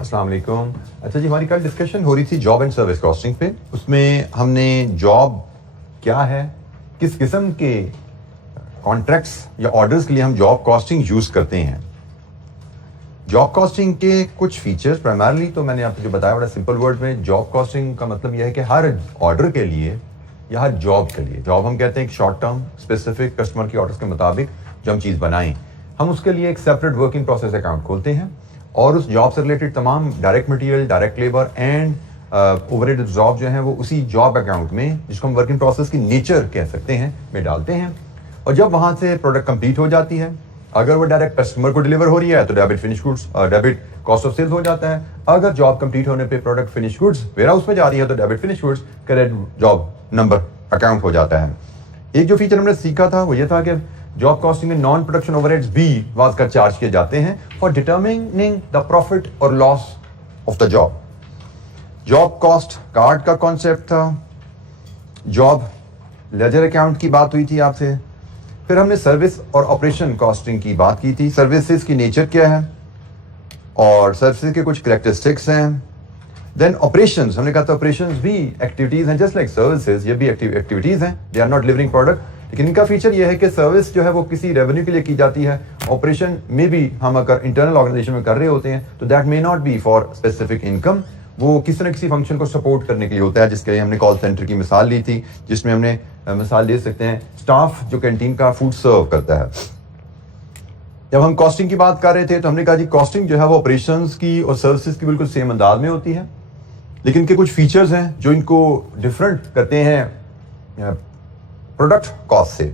अस्सलाम वालेकुम। अच्छा जी, हमारी कल डिस्कशन हो रही थी जॉब एंड सर्विस कॉस्टिंग पे। उसमें हमने जॉब क्या है, किस किस्म के कॉन्ट्रैक्ट्स या ऑर्डर्स के लिए हम जॉब कॉस्टिंग यूज़ करते हैं। जॉब कॉस्टिंग के कुछ फीचर्स प्राइमरली तो मैंने आपको जो बताया बड़ा सिंपल वर्ड में। जॉब कॉस्टिंग का मतलब यह है कि हर ऑर्डर के लिए या हर जॉब के लिए, जॉब हम कहते हैं एक शॉर्ट टर्म स्पेसिफिक कस्टमर की ऑर्डर्स के मुताबिक जो हम चीज़ बनाएं, हम उसके लिए एक सेपरेट वर्किंग प्रोसेस अकाउंट खोलते हैं और उस जॉब से रिलेटेड तमाम direct material, direct labour and overhead job जो है वो उसी जॉब अकाउंट में, जिसको हम वर्किंग प्रोसेस की नेचर कह सकते हैं, में डालते हैं। और जब वहाँ से प्रोडक्ट कंप्लीट हो जाती है, अगर वो डायरेक्ट कस्टमर को डिलीवर हो रही है तो debit finish goods, debit cost of sales हो जाता है। अगर जॉब कंप्लीट होने पे product finish goods warehouse में जा रही है तो debit finish goods credit job number account हो जाता है। एक जो फीचर हमने सीखा था वो ये था कि जॉब कॉस्टिंग में नॉन प्रोडक्शन ओवरहेड्स भी वाज कर चार्ज किए जाते हैं फॉर डिटरमिनिंग द प्रॉफिट और loss of the job. Job cost card का कॉन्सेप्ट था, जॉब लेजर अकाउंट की बात हुई थी आपसे, फिर हमने सर्विस और ऑपरेशन कॉस्टिंग की बात की थी। सर्विसेज की नेचर क्या है और सर्विसेज के कुछ कैरेक्टरिस्टिक्स हैं। देन ऑपरेशंस, हमने कहा था ऑपरेशंस भी एक्टिविटीज हैं, जस्ट लाइक सर्विसेज, ये भी एक्टिविटीज हैं, they are not delivering product. लेकिन इनका फीचर ये है कि सर्विस जो है वो किसी रेवेन्यू के लिए की जाती है, ऑपरेशन में भी हम अगर इंटरनल ऑर्गेनाइजेशन में कर रहे होते हैं तो that may not be for specific income, वो किसी न किसी फंक्शन को सपोर्ट करने के लिए होता है। जिसके लिए हमने कॉल सेंटर की मिसाल ली थी, जिसमें हमने मिसाल दे सकते हैं स्टाफ जो कैंटीन का फूड सर्व करता है। जब हम कॉस्टिंग की बात कर रहे थे तो हमने कहा जी कॉस्टिंग जो है वो ऑपरेशंस की और सर्विसेज की बिल्कुल सेम अंदाज में होती है, लेकिन इनके कुछ फीचर्स हैं जो इनको डिफरेंट करते हैं प्रोडक्ट कॉस्ट से।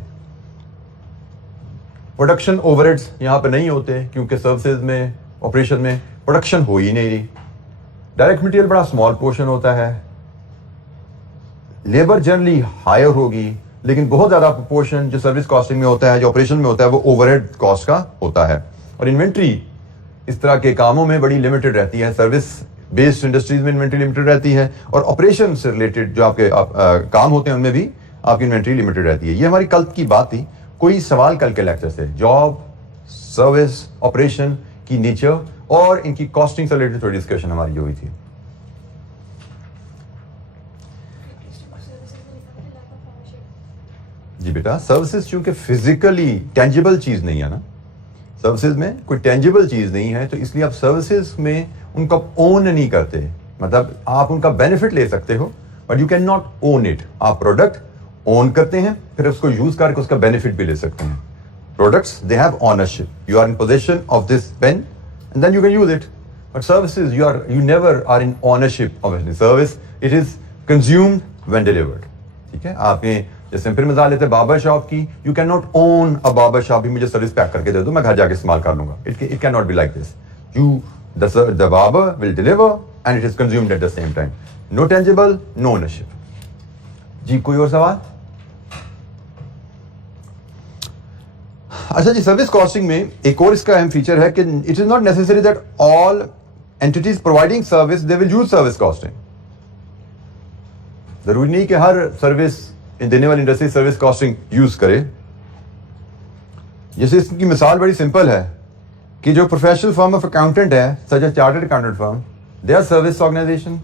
प्रोडक्शन ओवरहेड्स यहाँ पे नहीं होते क्योंकि सर्विसेज में, ऑपरेशन में प्रोडक्शन हो ही नहीं रही। डायरेक्ट मटेरियल बड़ा स्मॉल पोर्शन होता है, लेबर जनरली हायर होगी, लेकिन बहुत ज्यादा प्रोपोर्शन जो सर्विस कॉस्टिंग में होता है, जो ऑपरेशन में होता है, वो ओवरहेड कॉस्ट का होता है। और इन्वेंट्री इस तरह के कामों में बड़ी लिमिटेड रहती है, सर्विस बेस्ड इंडस्ट्रीज में इन्वेंट्री लिमिटेड रहती है और ऑपरेशन से रिलेटेड जो आपके काम होते हैं उनमें भी आपकी इन्वेंट्री लिमिटेड रहती है। ये हमारी कल की बात थी। कोई सवाल कल के लेक्चर से जॉब, सर्विस, ऑपरेशन की नेचर और इनकी कॉस्टिंग से रिलेटेड थोड़ी डिस्कशन हमारी हुई थी। जी बेटा, सर्विसेज चूंकि फिजिकली टेंजिबल चीज नहीं है ना, सर्विसेज में कोई टेंजिबल चीज नहीं है, तो इसलिए आप सर्विसेज में उनका ओन नहीं करते। मतलब आप उनका बेनिफिट ले सकते हो but you can not own it. आप प्रोडक्ट ओन करते हैं, फिर उसको यूज करके उसका बेनिफिट भी ले सकते हैं। Products they have ownership, you are in possession of this pen and then you can use it. But services you never are in ownership of any service, it is consumed when delivered. ठीक है, आपने जैसे फिर मिसाल लेते हैं barber shop की, you can not own a barber shop, भी मुझे सर्विस पैक करके दे दो, मैं घर जाके इस्तेमाल कर लूंगा। It can not be like this. You the barber will deliver and it is consumed at the same time. No tangible, no ownership. जी कोई और सवाल? अच्छा जी, सर्विस कॉस्टिंग में एक और इसका अहम फीचर है कि it is not necessary that all entities providing service they will use service costing. जरूरी नहीं कि हर सर्विस देने वाली इंडस्ट्री सर्विस कॉस्टिंग यूज करे। जैसे इसकी मिसाल बड़ी सिंपल है कि जो प्रोफेशनल फर्म ऑफ अकाउंटेंट है, such as chartered accountant firm, they are service organisation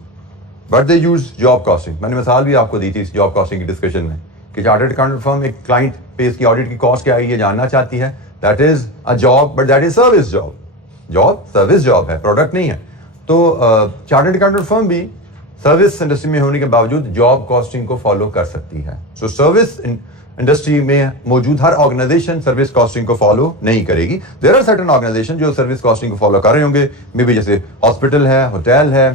but they use job costing. मैंने मिसाल भी आपको दी थी इस जॉब कॉस्टिंग की डिस्कशन में कि चार्टर्ड अकाउंटेंट फर्म एक क्लाइंट पे इसकी ऑडिट की कॉस्ट क्या है ये जानना चाहती है। That is a job but that is service job. Job service job है, प्रोडक्ट नहीं है। तो चार्टर्ड अकाउंटेंट फर्म भी सर्विस इंडस्ट्री में होने के बावजूद जॉब कॉस्टिंग को फॉलो कर सकती है। सो सर्विस इंडस्ट्री में मौजूद हर ऑर्गेनाइजेशन सर्विस कॉस्टिंग को फॉलो नहीं करेगी। देयर आर सर्टेन ऑर्गेनाइजेशन जो सर्विस कॉस्टिंग को फॉलो कर रहे होंगे, मे बी जैसे हॉस्पिटल है, होटल है,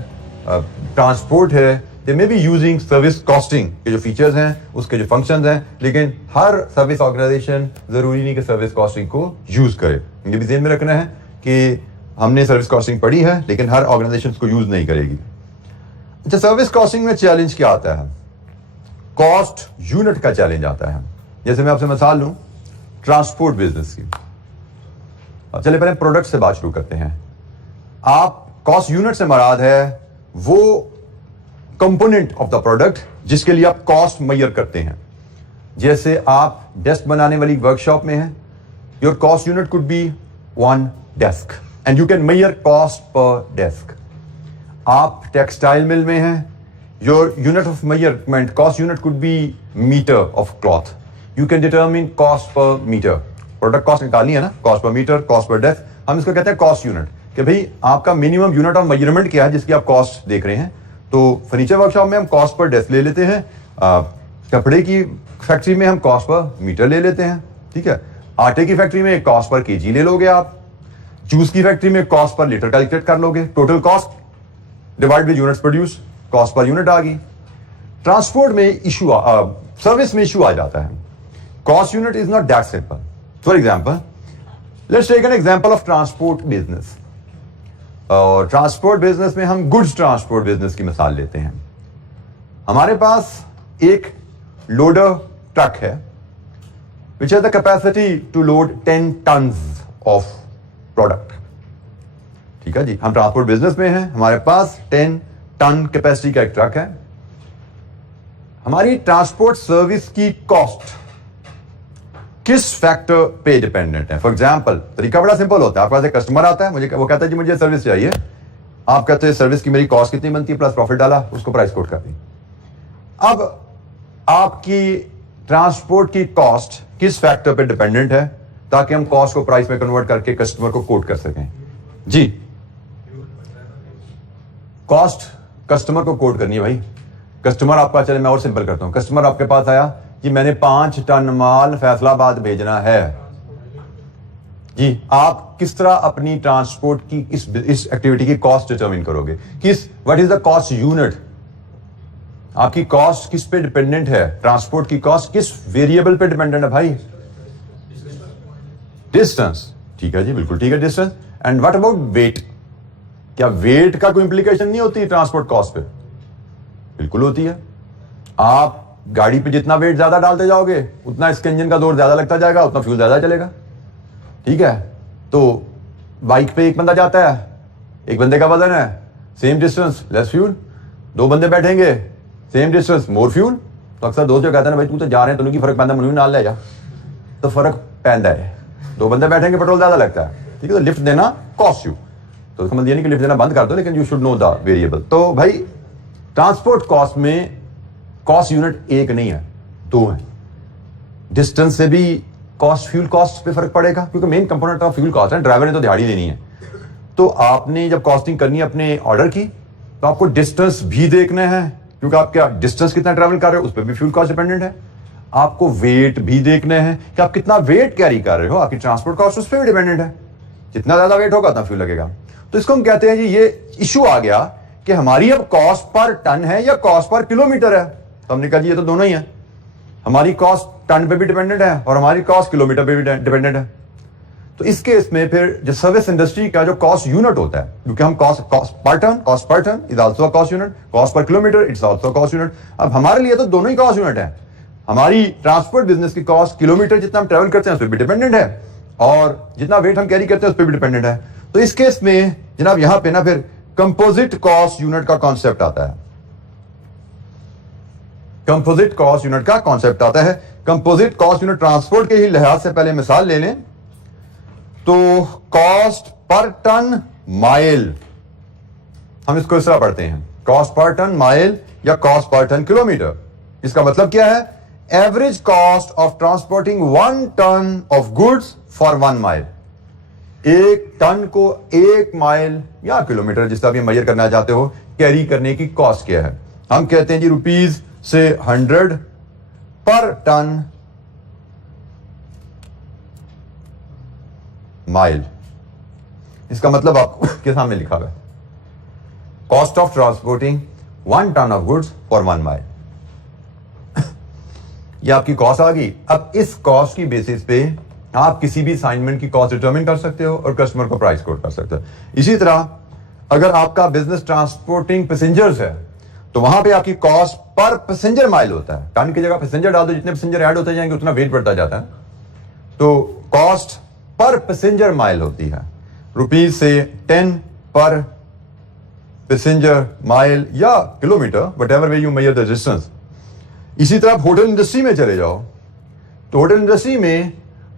ट्रांसपोर्ट है, they may be using service costing के जो फीचर्स हैं, उसके जो फंक्शंस हैं, लेकिन हर सर्विस ऑर्गेनाइजेशन जरूरी नहीं कि सर्विस कॉस्टिंग को यूज करे। ये भी ध्यान में रखना है कि हमने सर्विस कॉस्टिंग पढ़ी है लेकिन हर ऑर्गेनाइजेशन को यूज नहीं करेगी। अच्छा, सर्विस कॉस्टिंग में चैलेंज क्या आता है? कॉस्ट यूनिट का चैलेंज आता है। जैसे मैं आपसे मिसाल लूं ट्रांसपोर्ट बिजनेस की। अब चले पहले प्रोडक्ट से बात शुरू करते हैं। आप कॉस्ट यूनिट से मुराद है वो कंपोनेंट ऑफ द प्रोडक्ट जिसके लिए आप कॉस्ट मेजर करते हैं। जैसे आप डेस्क बनाने वाली वर्कशॉप में हैं, your cost unit could be 1 desk and you can measure cost per desk. आप टेक्सटाइल मिल में हैं, your unit of measurement cost unit could be metre of cloth, you can determine cost per metre, product cost निकालनी है ना, cost per metre, cost per depth, हम इसको कहते हैं कॉस्ट यूनिट, कि भाई आपका मिनिमम यूनिट ऑफ मेजरमेंट क्या है जिसकी आप कॉस्ट देख रहे हैं। तो फर्नीचर वर्कशॉप में हम कॉस्ट पर डेप्थ ले लेते हैं, कपड़े की फैक्ट्री में हम कॉस्ट पर मीटर ले लेते हैं, ठीक है। आटे की फैक्ट्री में कॉस्ट पर केजी ले लोगे आप, जूस की फैक्ट्री में कॉस्ट पर लीटर कैलकुलेट कर लोगे, total cost divide by units produce, cost per unit आ गई। ट्रांसपोर्ट में इशू सर्विस में इशू आ जाता है, cost unit is not that simple. For example, let's take an example of transport business. और ट्रांसपोर्ट बिजनेस में हम गुड्स ट्रांसपोर्ट बिजनेस की मिसाल लेते हैं। हमारे पास एक लोडर ट्रक है which has the capacity to load 10 tons of product, ठीक है जी। हम ट्रांसपोर्ट बिजनेस में हैं, हमारे पास 10 टन कैपेसिटी का एक ट्रक है। हमारी ट्रांसपोर्ट सर्विस की कॉस्ट किस फैक्टर पे डिपेंडेंट है? फॉर एग्जांपल, तरीका बड़ा सिंपल होता है, आपके पास एक कस्टमर आता है, वो कहता है जी मुझे सर्विस चाहिए, आप कहते हैं सर्विस की मेरी कॉस्ट कितनी बनती है, प्लस प्रॉफिट डाला, उसको प्राइस कोट कर दी। अब आपकी ट्रांसपोर्ट की कॉस्ट किस फैक्टर पे डिपेंडेंट है ताकि हम कॉस्ट को प्राइस में कन्वर्ट करके कस्टमर को कोट कर सकें? जी, कॉस्ट कस्टमर को कोट करनी है भाई। कस्टमर आपका, चले मैं और सिंपल करता हूं, कस्टमर आपके पास आया कि मैंने 5 टन माल फैसलाबाद भेजना है जी, आप किस तरह अपनी ट्रांसपोर्ट की इस एक्टिविटी की कॉस्ट डिटरमिन करोगे? What is the cost unit? आपकी कॉस्ट किस पे डिपेंडेंट है? ट्रांसपोर्ट की कॉस्ट किस वेरिएबल पे डिपेंडेंट है भाई? डिस्टेंस, ठीक है जी, बिल्कुल ठीक है, distance. And what about wait? क्या वेट का कोई इंप्लीकेशन नहीं होती ट्रांसपोर्ट कॉस्ट पे? बिल्कुल होती है। आप गाड़ी पे जितना वेट ज्यादा डालते जाओगे उतना इसके इंजन का जोर ज्यादा लगता जाएगा, उतना फ्यूल ज्यादा चलेगा, ठीक है। तो बाइक पे एक बंदा जाता है, एक बंदे का वजन है, सेम डिस्टेंस लेस फ्यूल, 2 बंदे बैठेंगे सेम डिस्टेंस मोर फ्यूल। तो अक्सर दोस्त जो कहते हैं भाई तू तो जा रहे हैं, तो की फर्क पैदा, मुझे नाल ले जा, तो फर्क पैदा है। 2 बंदे बैठेंगे पेट्रोल ज्यादा लगता है, ठीक है। तो लिफ्ट देना कॉस्ट यू, तो इसका मतलब ये नहीं कि लिफ्ट देना बंद कर दो, लेकिन you should know the variable. तो भाई ट्रांसपोर्ट कॉस्ट में कॉस्ट यूनिट एक नहीं है, 2 है। डिस्टेंस से भी कॉस्ट, फ्यूल कॉस्ट पे फर्क पड़ेगा, क्योंकि main component of fuel cost है, ड्राइवर ने तो दिहाड़ी देनी है। तो आपने जब कॉस्टिंग करनी है अपने ऑर्डर की, तो आपको डिस्टेंस भी देखना है, क्योंकि आप क्या डिस्टेंस कितना ट्रैवल कर रहे हो उस पर भी फ्यूल कॉस्ट डिपेंडेंट है। आपको वेट भी देखना है कि आप कितना वेट कैरी कर रहे हो, आपकी ट्रांसपोर्ट कॉस्ट उस पर भी डिपेंडेंट है। जितना ज्यादा वेट होगा उतना फ्यूल लगेगा। तो इसको हम कहते हैं जी, ये इशू आ गया कि हमारी अब कॉस्ट पर टन है या कॉस्ट पर किलोमीटर है। तो हमने कहा जी ये तो दोनों ही है, हमारी कॉस्ट टन पे भी डिपेंडेंट है और हमारी कॉस्ट किलोमीटर पे भी डिपेंडेंट है। तो इस केस में फिर जो सर्विस इंडस्ट्री का जो कॉस्ट यूनिट होता है, क्योंकि हम cost per ton is also cost unit, cost per kilometre it's also cost unit. अब हमारे लिए तो दोनों ही कॉस्ट यूनिट है। हमारी ट्रांसपोर्ट बिजनेस की कॉस्ट किलोमीटर जितना हम ट्रेवल करते हैं उस पर भी डिपेंडेंट है, और जितना वेट हम कैरी करते हैं उस पर भी डिपेंडेंट है। तो इस केस में जनाब यहां पे ना फिर कंपोजिट कॉस्ट यूनिट का कॉन्सेप्ट आता है। कंपोजिट कॉस्ट यूनिट का कॉन्सेप्ट आता है। कंपोजिट कॉस्ट यूनिट ट्रांसपोर्ट के ही लिहाज से पहले मिसाल ले लें तो कॉस्ट पर टन माइल, हम इसको इस तरह पढ़ते हैं, कॉस्ट पर टन माइल या कॉस्ट पर टन किलोमीटर। इसका मतलब क्या है? Average cost of transporting 1 ton of goods for 1 mile. 1 ton को 1 माइल या किलोमीटर जिस तरह भी मेजर करना चाहते हो, कैरी करने की कॉस्ट क्या है? हम कहते हैं जी रुपीज से 100 पर टन माइल। इसका मतलब आपके सामने लिखा हुआ है, cost of transporting 1 ton of goods for 1 mile. ये आपकी कॉस्ट आ गई। अब इस कॉस्ट की बेसिस पे आप किसी भी असाइनमेंट की कॉस्ट डिटरमिन कर सकते हो और कस्टमर को प्राइस कोट कर सकते हो। इसी तरह अगर आपका बिजनेस ट्रांसपोर्टिंग पैसेंजर्स है तो वहां पे आपकी कॉस्ट पर पैसेंजर माइल होता है। टन की जगह पैसेंजर डाल दो, जितने पैसेंजर ऐड होते जाएंगे उतना वेट बढ़ता जाता है। तो कॉस्ट पर पैसेंजर माइल होती है, रुपीज से 10 पर पैसेंजर माइल या kilometre, what ever way you measure the distance. इसी तरह होटल इंडस्ट्री में चले जाओ तो होटल इंडस्ट्री में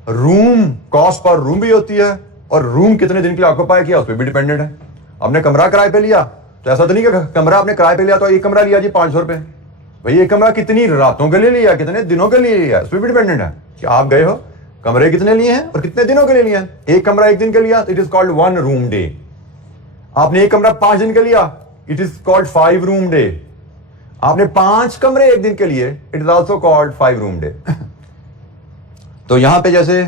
रूम कॉस्ट पर रूम भी होती है, और रूम कितने दिन के लिए ऑक्यूपाई किया उस पर भी डिपेंडेंट है। आपने कमरा किराए पे लिया तो ऐसा तो नहीं कि कमरा आपने किराए पे लिया तो एक कमरा लिया जी 500 रुपए, भाई ये कमरा कितनी रातों के लिए लिया, कितने दिनों के लिए लिया, उस पर भी डिपेंडेंट है कि आप गए हो कमरे कितने लिए हैं और कितने दिनों के लिए लिया। एक कमरा एक दिन के लिया तो it is called 1 room day. आपने एक कमरा 5 दिन के लिया, it is called 5 room day. आपने 5 कमरे एक दिन के लिए, it is also called 5 room day. तो यहां पे जैसे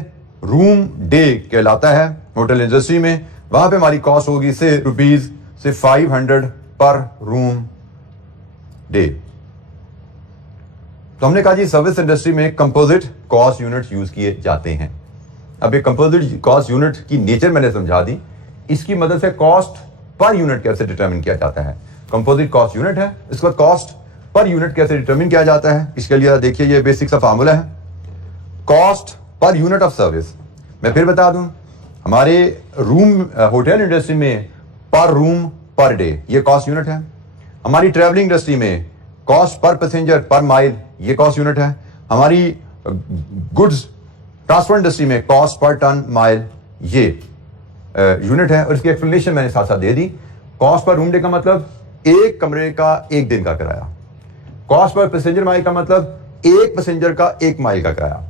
रूम डे कहलाता है होटल इंडस्ट्री में, वहां पे हमारी कॉस्ट होगी से रुपीज से 500 पर रूम डे। तो हमने कहा जी सर्विस इंडस्ट्री में कंपोजिट कॉस्ट यूनिट्स यूज किए जाते हैं। अब ये कंपोजिट कॉस्ट यूनिट की नेचर मैंने समझा दी, इसकी मदद से कॉस्ट पर यूनिट कैसे डिटरमिन किया जाता है। कंपोजिट कॉस्ट यूनिट है, इसके बाद कॉस्ट पर यूनिट कैसे डिटरमिन किया जाता है, इसके लिए देखिए ये बेसिक सा फार्मूला है, cost per unit of service. मैं फिर बता दूं, हमारे रूम होटल इंडस्ट्री में पर रूम पर डे ये कॉस्ट यूनिट है। हमारी ट्रैवलिंग इंडस्ट्री में cost per passenger per mile ये कॉस्ट यूनिट है। हमारी गुड्स ट्रांसपोर्ट इंडस्ट्री में कॉस्ट पर टन माइल ये यूनिट है। और इसकी एक्सप्लेनेशन मैंने साथ साथ दे दी। कॉस्ट पर रूम डे का मतलब एक कमरे का एक दिन का किराया, कॉस्ट पर पैसेंजर माइल का मतलब एक पैसेंजर का एक माइल का किराया,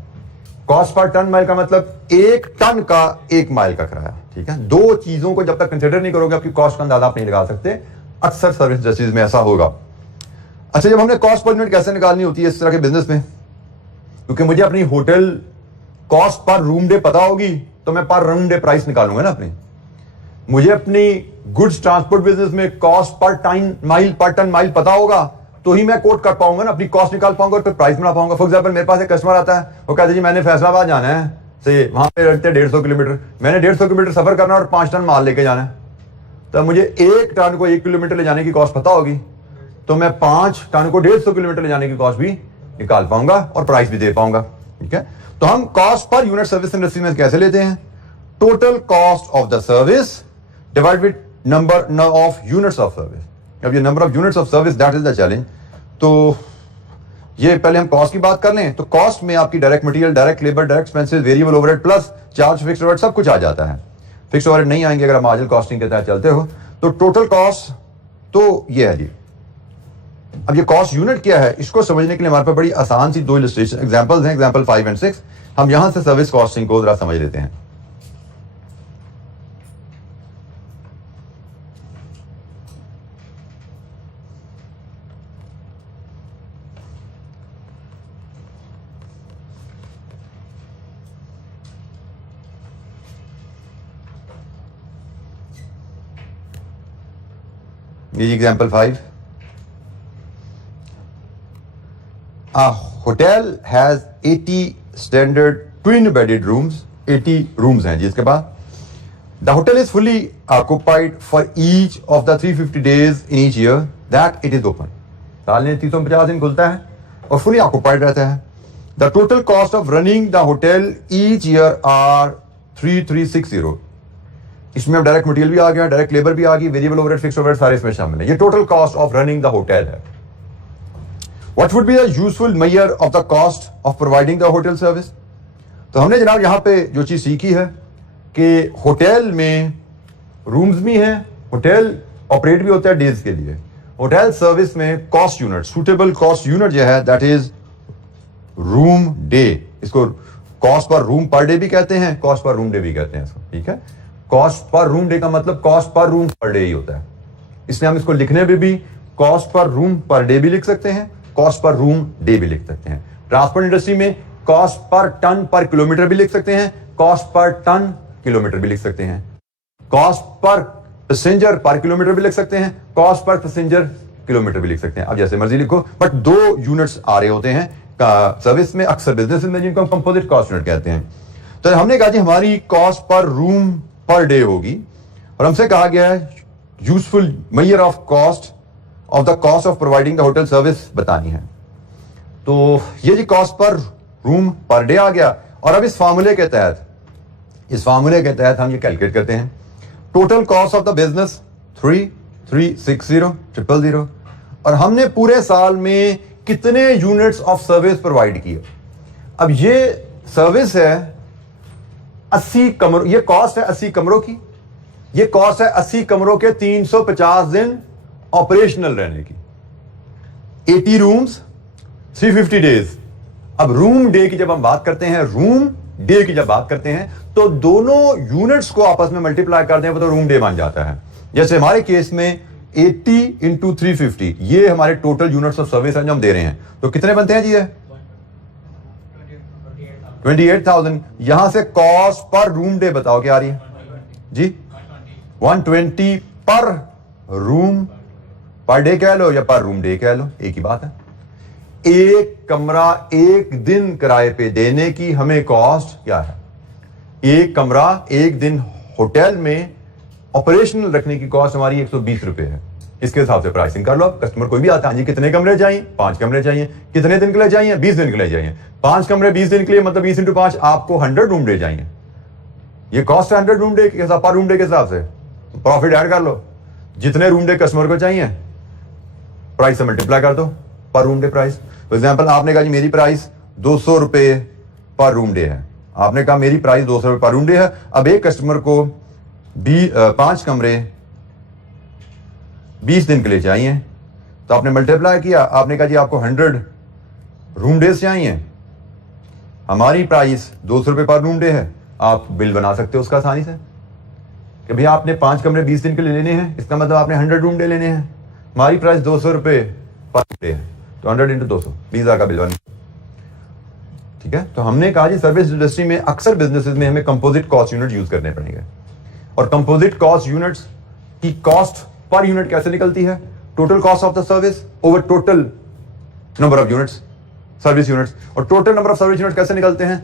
कॉस्ट पर टन माइल का मतलब एक टन का एक माइल का किराया। ठीक है, दो चीजों को जब तक कंसिडर नहीं करोगे आपकी कॉस्ट का अंदाजा आप नहीं लगा सकते। अक्सर सर्विस इंडस्ट्रीज में ऐसा होगा। अच्छा, जब हमने कॉस्ट पर यूनिट कैसे निकालनी होती है इस तरह के बिजनेस में, क्योंकि मुझे अपनी hotel cost per room day पता होगी तो मैं पर रूम डे प्राइस निकालूंगा ना अपनी। मुझे अपनी गुड्स ट्रांसपोर्ट बिजनेस में कॉस्ट पर टन माइल पता होगा तो ही मैं कोट कर पाऊंगा ना, अपनी कॉस्ट निकाल पाऊंगा और फिर प्राइस बना पाऊंगा। फॉर एग्जाम्पल मेरे पास एक कस्टमर आता है, वो कहते जी मैंने फैसलाबाद जाना है से वहां पे रहते 150 किलोमीटर, मैंने 150 किलोमीटर सफर करना और 5 टन माल लेके जाना है। तो मुझे 1 टन को 1 किलोमीटर ले जाने की कॉस्ट पता होगी तो मैं 5 टन को 150 किलोमीटर ले जाने की कॉस्ट भी निकाल पाऊंगा और प्राइस भी दे पाऊंगा। ठीक है, तो हम cost per unit service industry में कैसे लेते हैं, total cost of the service divide with number of units of service. अब ये number of units of service that is the challenge. तो ये पहले हम कॉस्ट की बात कर लें तो कॉस्ट में आपकी direct material, direct labour, direct expenses, variable overhead plus charge fixed overhead सब कुछ आ जाता है। फिक्स्ड ओवरहेड नहीं आएंगे अगर आप मार्जिनल कॉस्टिंग के तहत चलते हो। तो टोटल कॉस्ट तो ये है जी। अब ये कॉस्ट यूनिट क्या है इसको समझने के लिए हमारे पास बड़ी आसान सी 2 इलस्ट्रेशन एग्जांपल्स हैं, एग्जांपल 5 और 6। हम यहां से सर्विस कॉस्टिंग को जरा समझ लेते हैं। ये example 5, a hotel has 80 standard twin bedded rooms, 80 rooms हैं जी इसके बाद। The hotel is fully occupied for each of the 350 days in each year that it is open। साल में 350 दिन खुलता है और फुली ऑक्युपाइड रहता है। The total cost of running the hotel each year are 3360। इसमें अब डायरेक्ट मटेरियल भी आ गया, डायरेक्ट लेबर भी आ गई, वेरिएबल ओवरहेड, फिक्स्ड ओवरहेड सारे इसमें शामिल है। ये total cost of running the hotel है। What would be the useful measure of the cost of providing the hotel service. तो हमने जनाब यहां पे जो चीज सीखी है कि होटल में रूम्स भी हैं, होटल ऑपरेट भी होता है डेज के लिए। होटल सर्विस में cost unit, suitable cost unit जो है दैट इज रूम डे। इसको cost per room per day भी कहते हैं, कॉस्ट पर रूम डे भी कहते हैं इसको। ठीक है, कॉस्ट पर रूम डे का मतलब cost per room per day ही होता है, इसलिए हम इसको लिखने में भी cost per room per day भी लिख सकते हैं, कॉस्ट पर रूम डे भी लिख सकते हैं। ट्रांसपोर्ट इंडस्ट्री में कॉस्ट पर टन पर किलोमीटर भी लिख सकते हैं, कॉस्ट पर टन किलोमीटर भी लिख सकते हैं, कॉस्ट पर पैसेंजर पर किलोमीटर भी लिख सकते हैं, कॉस्ट पर पैसेंजर किलोमीटर भी लिख सकते हैं। अब जैसे मर्जी लिखो, बट 2 यूनिट्स आ रहे होते हैं सर्विस में, अक्सर बिजनेस में, जिनको हम कंपोजिट कॉस्ट यूनिट कहते हैं। तो हमने कहा जी हमारी cost per room per day होगी और हमसे कहा गया है useful measure of cost of the cost of providing the hotel service बतानी है। तो ये जी cost per room per day आ गया और अब इस फार्मूले के तहत हम ये कैलकुलेट करते हैं total cost of the business 3360 और हमने पूरे साल में कितने यूनिट्स ऑफ सर्विस प्रोवाइड किए। अब ये सर्विस है 80 कमरों, ये कॉस्ट है 80 कमरों की, ये कॉस्ट है 80 कमरों के 350 दिन ऑपरेशनल रहने की। 80 रूम्स 350 डेज। अब रूम डे की जब हम बात करते हैं, रूम डे की जब बात करते हैं, तो दोनों यूनिट्स को आपस में मल्टीप्लाई कर दें तो रूम डे बन जाता है। जैसे हमारे केस में 80 इंटू 350, ये हमारे टोटल यूनिट्स ऑफ सर्विस हैं जो हम दे रहे हैं, तो कितने बनते हैं जी? ये 28,000। यहां से कॉस्ट पर रूम डे बताओ क्या आ रही है जी? 120 पर रूम, पर डे कह लो या पर रूम डे कह लो, एक ही बात है। एक कमरा एक दिन किराए पे देने की हमें कॉस्ट क्या है? एक कमरा एक दिन होटल में ऑपरेशनल रखने की कॉस्ट हमारी 120 रुपए है। इसके हिसाब से प्राइसिंग कर लो। कस्टमर कोई भी आता है, जी कितने कमरे चाहिए? 5 कमरे चाहिए। कितने दिन के लिए चाहिए? 20 दिन के लिए चाहिए। 5 कमरे 20 दिन के लिए, मतलब 20 इंटू 5, आपको 100 रूम डे चाहिए। ये कॉस्ट है 100 रूम डे के हिसाब, पर रूम डे के हिसाब से। प्रॉफिट ऐड कर लो, जितने रूम डे कस्टमर को चाहिए प्राइस से मल्टीप्लाई कर दो पर room day price. For example आपने कहा जी मेरी प्राइस 200 रुपए पर रूम डे है। आपने कहा मेरी प्राइस 200 रुपए पर रूम डे है। अब एक कस्टमर को 5 कमरे 20 दिन के लिए चाहिए, तो आपने मल्टीप्लाई किया, आपने कहा जी आपको 100 रूम डेज चाहिए, हमारी प्राइस 200 रुपए पर रूम डे है। आप बिल बना सकते हो उसका आसानी से कि भैया आपने 5 कमरे 20 दिन के लिए लेने हैं, इसका मतलब आपने 100 रूम डे लेने हैं, हमारी प्राइस 200 रुपए पर डे है, तो 100 इंटू 200 20,000 का बिल बन। ठीक है, तो हमने कहा जी सर्विस इंडस्ट्री में अक्सर बिजनेसेस में हमें कंपोजिट कॉस्ट यूनिट यूज करने पड़ेंगे। और कंपोजिट कॉस्ट यूनिट्स की कॉस्ट पर यूनिट कैसे निकलती है? Total cost of the service over total number of units, service units. और total number of service units कैसे निकलते हैं?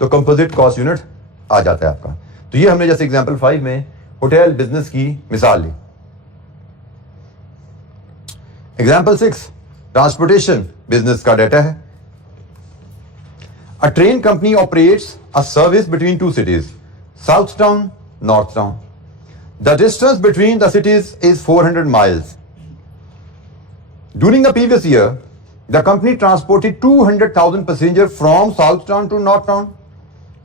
तो कंपोजिट कॉस्ट यूनिट आ जाता है आपका। तो ये हमने जैसे एग्जांपल 5 में होटल बिजनेस की मिसाल ली। एग्जांपल 6 ट्रांसपोर्टेशन बिजनेस का डाटा है। A train company operates a service between two cities, South Town, North Town. The distance between the cities is 400 miles. During the previous year, the company transported 200,000 passengers from South Town to North Town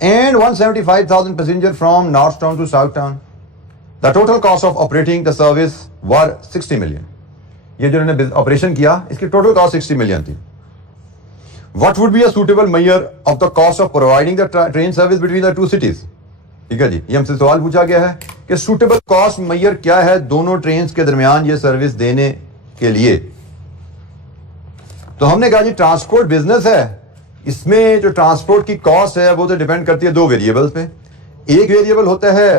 and 175,000 passengers from North Town to South Town. The total cost of operating the service were 60 million. ये जो इन्होंने operation किया इसकी total cost 60 million थी। What would be a suitable measure of the cost of providing the train service between the two cities? ठीक है जी, ये हमसे सवाल पूछा गया है कि सुटेबल कॉस्ट मेजर क्या है दोनों ट्रेन के दरमियान ये सर्विस देने के लिए। तो हमने कहा जी ट्रांसपोर्ट बिजनेस है, इसमें जो ट्रांसपोर्ट की कॉस्ट है वो तो डिपेंड करती है 2 वेरिएबल्स पे। एक वेरिएबल होता है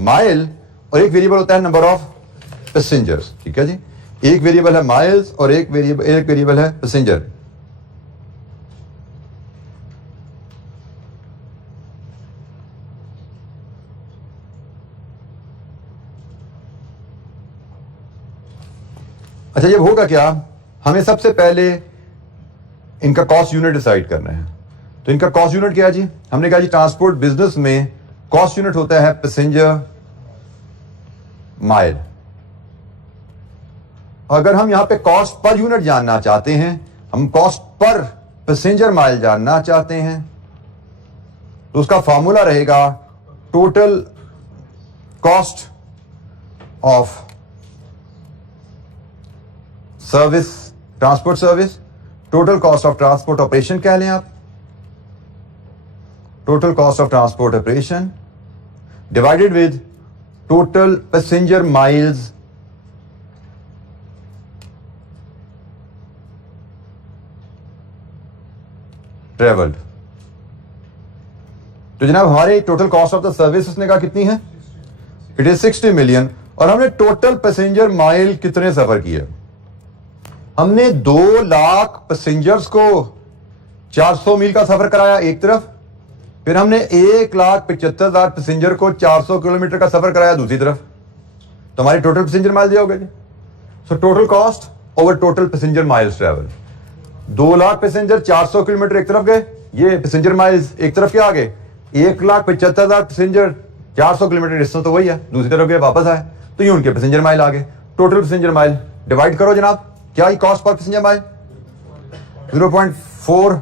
माइल और एक वेरिएबल होता है नंबर ऑफ पैसेंजर्स। ठीक है जी, एक वेरिएबल है माइल्स और एक वेरिएबल है पैसेंजर। अच्छा, जब होगा क्या, हमें सबसे पहले इनका कॉस्ट यूनिट डिसाइड करना है। तो इनका कॉस्ट यूनिट क्या है जी? हमने कहा जी ट्रांसपोर्ट बिजनेस में कॉस्ट यूनिट होता है पैसेंजर माइल। अगर हम यहां पे कॉस्ट पर यूनिट जानना चाहते हैं, हम कॉस्ट पर पैसेंजर माइल जानना चाहते हैं, तो उसका फॉर्मूला रहेगा total cost of service, transport service, total cost of transport operation कह लें आप, total cost of transport operation divided with total passenger miles travelled. तो जनाब हमारे total cost of the service उसने कहा कितनी है? It is 60 million. और हमने टोटल पैसेंजर माइल कितने सफर किए? हमने 2 लाख पैसेंजर्स को 400 मील का सफर कराया एक तरफ, फिर हमने 1,75,000 पैसेंजर को 400 किलोमीटर का सफर कराया दूसरी तरफ, तो हमारी टोटल पैसेंजर माइल दिया होगा जी। So total cost over total passenger miles travel. 2 lakh passenger 400 kilometre एक तरफ गए, ये पैसेंजर माइल्स एक तरफ क्या आ गए? 1,75,000 पैसेंजर 400 किलोमीटर डिस्टेंस तो वही है, दूसरी तरफ गए वापस आए, तो ये उनके पैसेंजर माइल आ गए। टोटल पैसेंजर माइल डिवाइड करो जनाब, क्या ही कॉस्ट पर पैसेंजर माइल? 0.4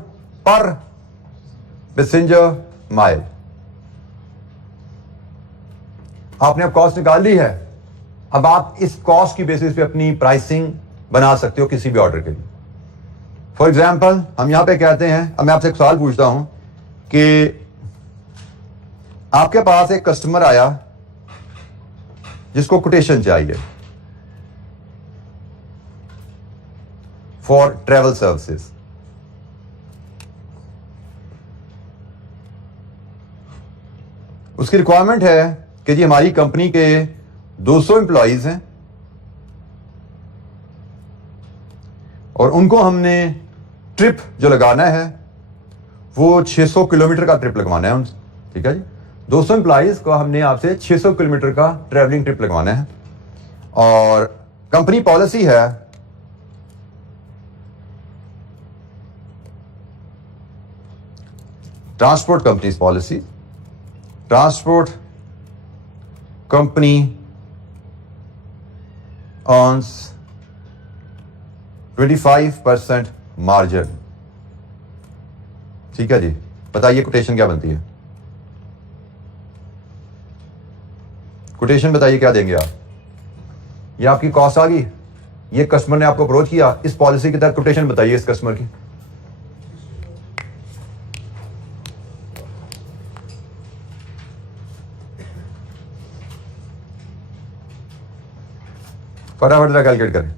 पर पैसेंजर माइल। आपने अब कॉस्ट निकाल ली है, अब आप इस कॉस्ट की बेसिस पे अपनी प्राइसिंग बना सकते हो किसी भी ऑर्डर के लिए। फॉर एग्जाम्पल हम यहां पे कहते हैं, अब मैं आपसे एक सवाल पूछता हूं कि आपके पास एक कस्टमर आया जिसको कोटेशन चाहिए फॉर ट्रेवल सर्विसेज। उसकी रिक्वायरमेंट है कि जी हमारी कंपनी के 200 एम्प्लॉइज हैं और उनको हमने ट्रिप जो लगाना है वो 600 किलोमीटर का ट्रिप लगवाना है उनसे। ठीक है जी, 200 एम्प्लॉइज को हमने आपसे 600 किलोमीटर का ट्रैवलिंग ट्रिप लगवाना है और कंपनी पॉलिसी है transport companies policy, transport company earns 25% margin. ठीक है जी, बताइए कोटेशन क्या बनती है? कोटेशन बताइए क्या देंगे आप? ये आपकी कॉस्ट आ गई, ये कस्टमर ने आपको अप्रोच किया, इस पॉलिसी के तहत कोटेशन बताइए इस कस्टमर की। फटाफट जरा कैलकुलेट करें।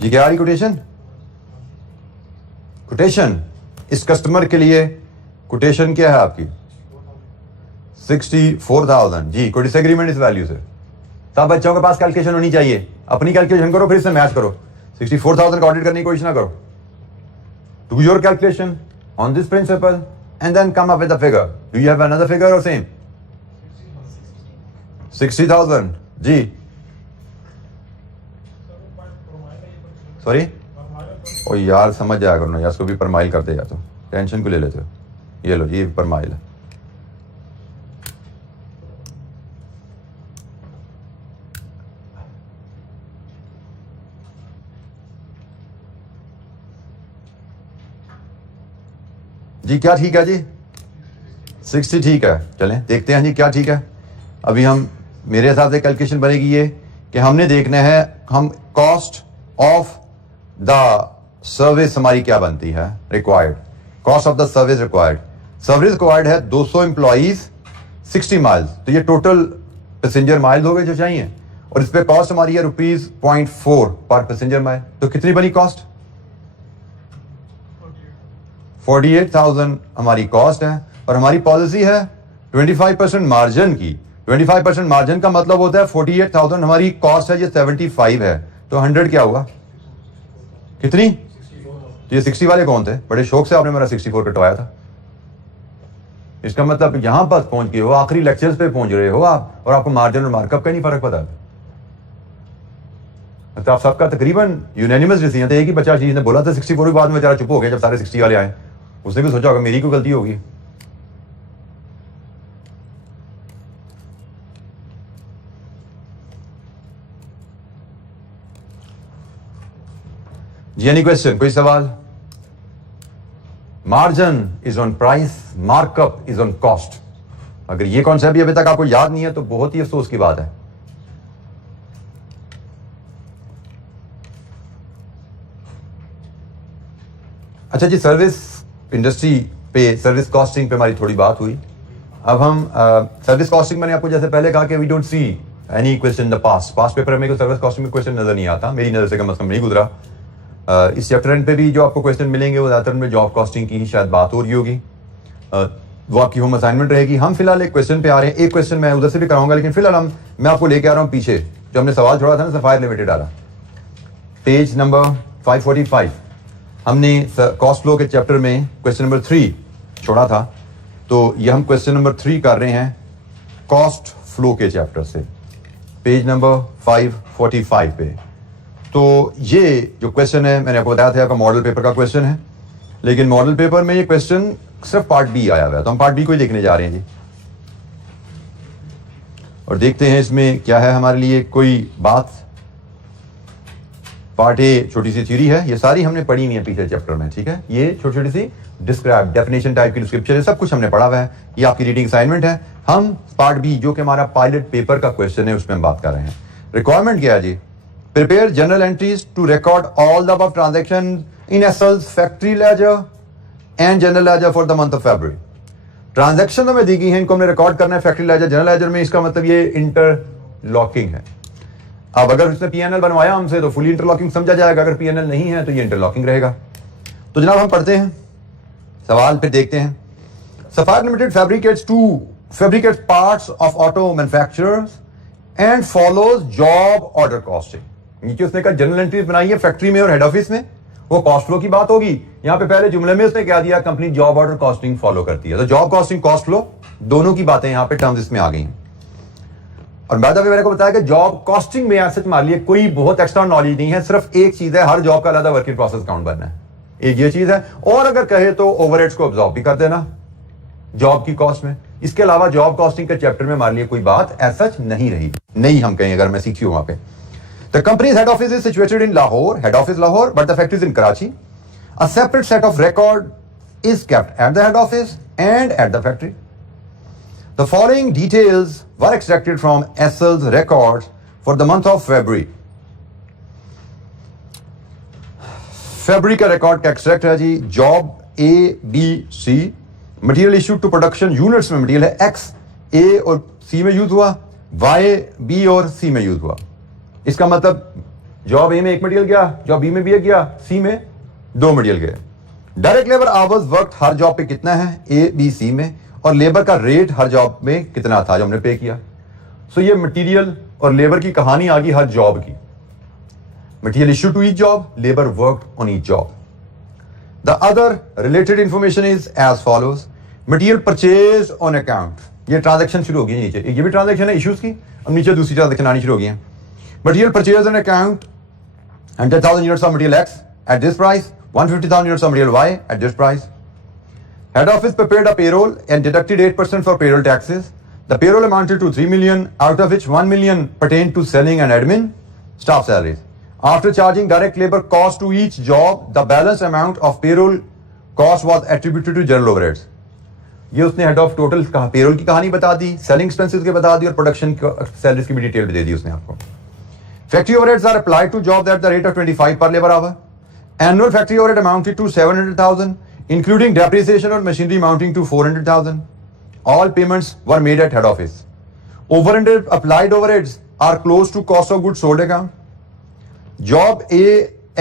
जी क्या आ रही कोटेशन? कोटेशन इस कस्टमर के लिए कोटेशन क्या है आपकी? 64,000। जी, कोई डिसएग्रीमेंट इस वैल्यू से? सब बच्चों के पास कैलकुलेशन होनी चाहिए, अपनी कैलकुलेशन करो फिर इससे मैच करो। 64,000 का ऑडिट करने की कोशिश ना करो। Do your calculation on this principle and then come up with a figure. Do you have another figure or same? 60,000. जी सॉरी, ओ यार समझ जाया करो ना यार, इसको भी पर माइल करते या तो टेंशन को ले लेते हो। ये लो, ये पर माइल है। जी क्या ठीक है जी? 60 ठीक है। चलें देखते हैं जी क्या ठीक है। अभी हम मेरे हिसाब से कैलकुलेशन बनेगी ये कि हमने देखना है हम कॉस्ट ऑफ द सर्विस हमारी क्या बनती है required, cost of the service required. Service required है 200 एम्प्लॉइज 60 माइल्स, तो ये टोटल पैसेंजर माइल्स हो गए जो चाहिए और इस पे कॉस्ट हमारी है ₹0.4 पर पैसेंजर माइल। तो कितनी बनी कॉस्ट? 48,000 हमारी कॉस्ट है और हमारी पॉलिसी है 25% मार्जिन की। 25% मार्जिन का मतलब होता है 48,000 हमारी कॉस्ट है, ये 75 है, तो 100 क्या होगा? कितनी? ये 60 वाले कौन थे? बड़े शौक से आपने मेरा 64 कटवाया था। इसका मतलब यहां पर पहुंच गए हो, आखिरी लेक्चर्स पे पहुंच रहे हो आप और आपको मार्जिन और मार्कअप का नहीं फर्क पता। तो आप सबका तकरीबन यूनानिमस डिसीजन था, एक ही बच्चा चीज ने बोला था 64 के बाद में बेचारा चुप हो गया जब सारे 60 वाले आए। उसने भी सोचा होगा मेरी कोई गलती होगी। जी एनी क्वेश्चन, कोई सवाल? Margin is on price, markup is on cost. अगर ये कॉन्सेप्ट भी अभी तक आपको याद नहीं है तो बहुत ही अफसोस की बात है। अच्छा जी, सर्विस इंडस्ट्री पे सर्विस कॉस्टिंग पे हमारी थोड़ी बात हुई। अब हम सर्विस कॉस्टिंग, मैंने आपको जैसे पहले कहा कि we don't see any question in the past paper में कोई सर्विस कॉस्टिंग में क्वेश्चन नजर नहीं आता, मेरी नजर से कम से कम नहीं गुजरा। इस चैप्टर एंड पे भी जो आपको क्वेश्चन मिलेंगे वो ज़्यादातर में जॉब कॉस्टिंग की ही शायद बात हो रही होगी। वो आपकी होम असाइनमेंट रहेगी। हम फिलहाल एक क्वेश्चन पे आ रहे हैं, एक क्वेश्चन मैं उधर से भी कराऊंगा, लेकिन फिलहाल मैं आपको लेके आ रहा हूँ पीछे जो हमने सवाल छोड़ा था ना सफायर लिमिटेड वाला, पेज नंबर 545। हमने कॉस्ट फ्लो के चैप्टर में क्वेश्चन नंबर 3 छोड़ा था, तो ये हम क्वेश्चन नंबर 3 कर रहे हैं कॉस्ट फ्लो के चैप्टर से, पेज नंबर 545 पे। तो ये जो क्वेश्चन है मैंने आपको बताया था आपका मॉडल पेपर का क्वेश्चन है, लेकिन मॉडल पेपर में ये क्वेश्चन सिर्फ पार्ट बी आया हुआ है, तो हम पार्ट बी को ही देखने जा रहे हैं जी। और देखते हैं इसमें क्या है हमारे लिए कोई बात। पार्ट ए छोटी सी थ्योरी है, ये सारी हमने पढ़ी हुई है पीछे चैप्टर में, ठीक है। ये छोटी छोटी सी डिस्क्राइब डेफिनेशन टाइप की डिस्क्रिप्शन है, सब कुछ हमने पढ़ा हुआ है। ये आपकी रीडिंग असाइनमेंट है। हम पार्ट बी जो कि हमारा पायलट पेपर का क्वेश्चन है उसमें हम बात कर रहे हैं। रिक्वायरमेंट क्या है जी? Prepare journal entries to record all the above transaction in SLs factory ledger and general ledger for the month of February. ट्रांजैक्शन हमें दी गई है, इनको हमने रिकॉर्ड करना है फैक्ट्री लेजर जनरल लेजर में। इसका मतलब ये इंटरलॉकिंग है। अब अगर उसने पीएनएल बनवाया हमसे तो फुली इंटरलॉकिंग समझा जाएगा, अगर पीएनएल नहीं है तो ये इंटरलॉकिंग रहेगा। तो जनाब हम पढ़ते हैं सवाल, फिर देखते हैं। Sapphire limited fabricates parts of auto manufacturers and follows job order costing. नीचे उसने कहा जनरल एंट्रीज बनाई है फैक्ट्री में और हेड ऑफिस में, वो कॉस्ट फ्लो की बात होगी। यहां पे पहले जुमले में उसने क्या दिया? Company job order costing follow करती है। तो जॉब कॉस्टिंग, कॉस्ट फ्लो, दोनों की बातें यहां पे टर्म्स इसमें आ गई हैं। और बाद में मैंने को बताया कि जॉब कॉस्टिंग में ऐसे मान लिया कोई बहुत एक्स्ट्रा नॉलेज नहीं है, सिर्फ एक चीज है, हर जॉब का अलग वर्किंग प्रोसेस काउंट बनना है, एक ये चीज है। और अगर कहे तो ओवरहेड्स को अब्सॉर्ब भी कर देना जॉब की कॉस्ट में। इसके अलावा जॉब कॉस्टिंग के चैप्टर में मान लिया कोई बात ऐसा नहीं रही, नहीं हम कहें अगर मैं सीखी हूं वहां पे। The company's head office is situated in Lahore, head office Lahore, but the factory is in Karachi. A separate set of record is kept at the head office and at the factory. The following details were extracted from SL's records for the month of February. February का record का extract है जी। Job A, B, C. Material issued to production units में material है X, A और C में use हुआ, Y, B और C में यूज हुआ। इसका मतलब जॉब ए में एक मटेरियल गया, जॉब बी में भी एक गया, सी में दो मटेरियल गए। डायरेक्ट लेबर आवर्स वर्क हर जॉब पे कितना है ए बी सी में, और लेबर का रेट हर जॉब में कितना था जो हमने पे किया। सो ये मटेरियल और लेबर की कहानी आ गई हर जॉब की। Material issue to each job, labour worked on each job. The other related information is as follows. Material purchase on account, ये ट्रांजेक्शन शुरू होगी नीचे, ये भी ट्रांजेक्शन है इश्यूज की। अब नीचे दूसरी ट्रांजेक्शन आनी शुरू हो गई है। Material purchase on account 100,000 units of material X at this price, 150,000 units of material Y at this price. Head office prepared a payroll and deducted 8% for payroll taxes. The payroll amounted to 3 million, out of which 1 million pertained to selling and admin staff salaries. After charging direct labor cost to each job, the balance amount of payroll cost was attributed to general overheads. ये उसने head of total payroll की कहानी बता दी, selling expenses के बता दी, और production salaries की भी डिटेल भी दे दी उसने आपको। Factory overheads are applied to jobs at the rate of 25 per labor hour. Annual factory overhead amounted to 700,000, including depreciation of machinery amounting to 400,000. All payments were made at head office. Over and applied overheads are close to cost of goods sold account. Job A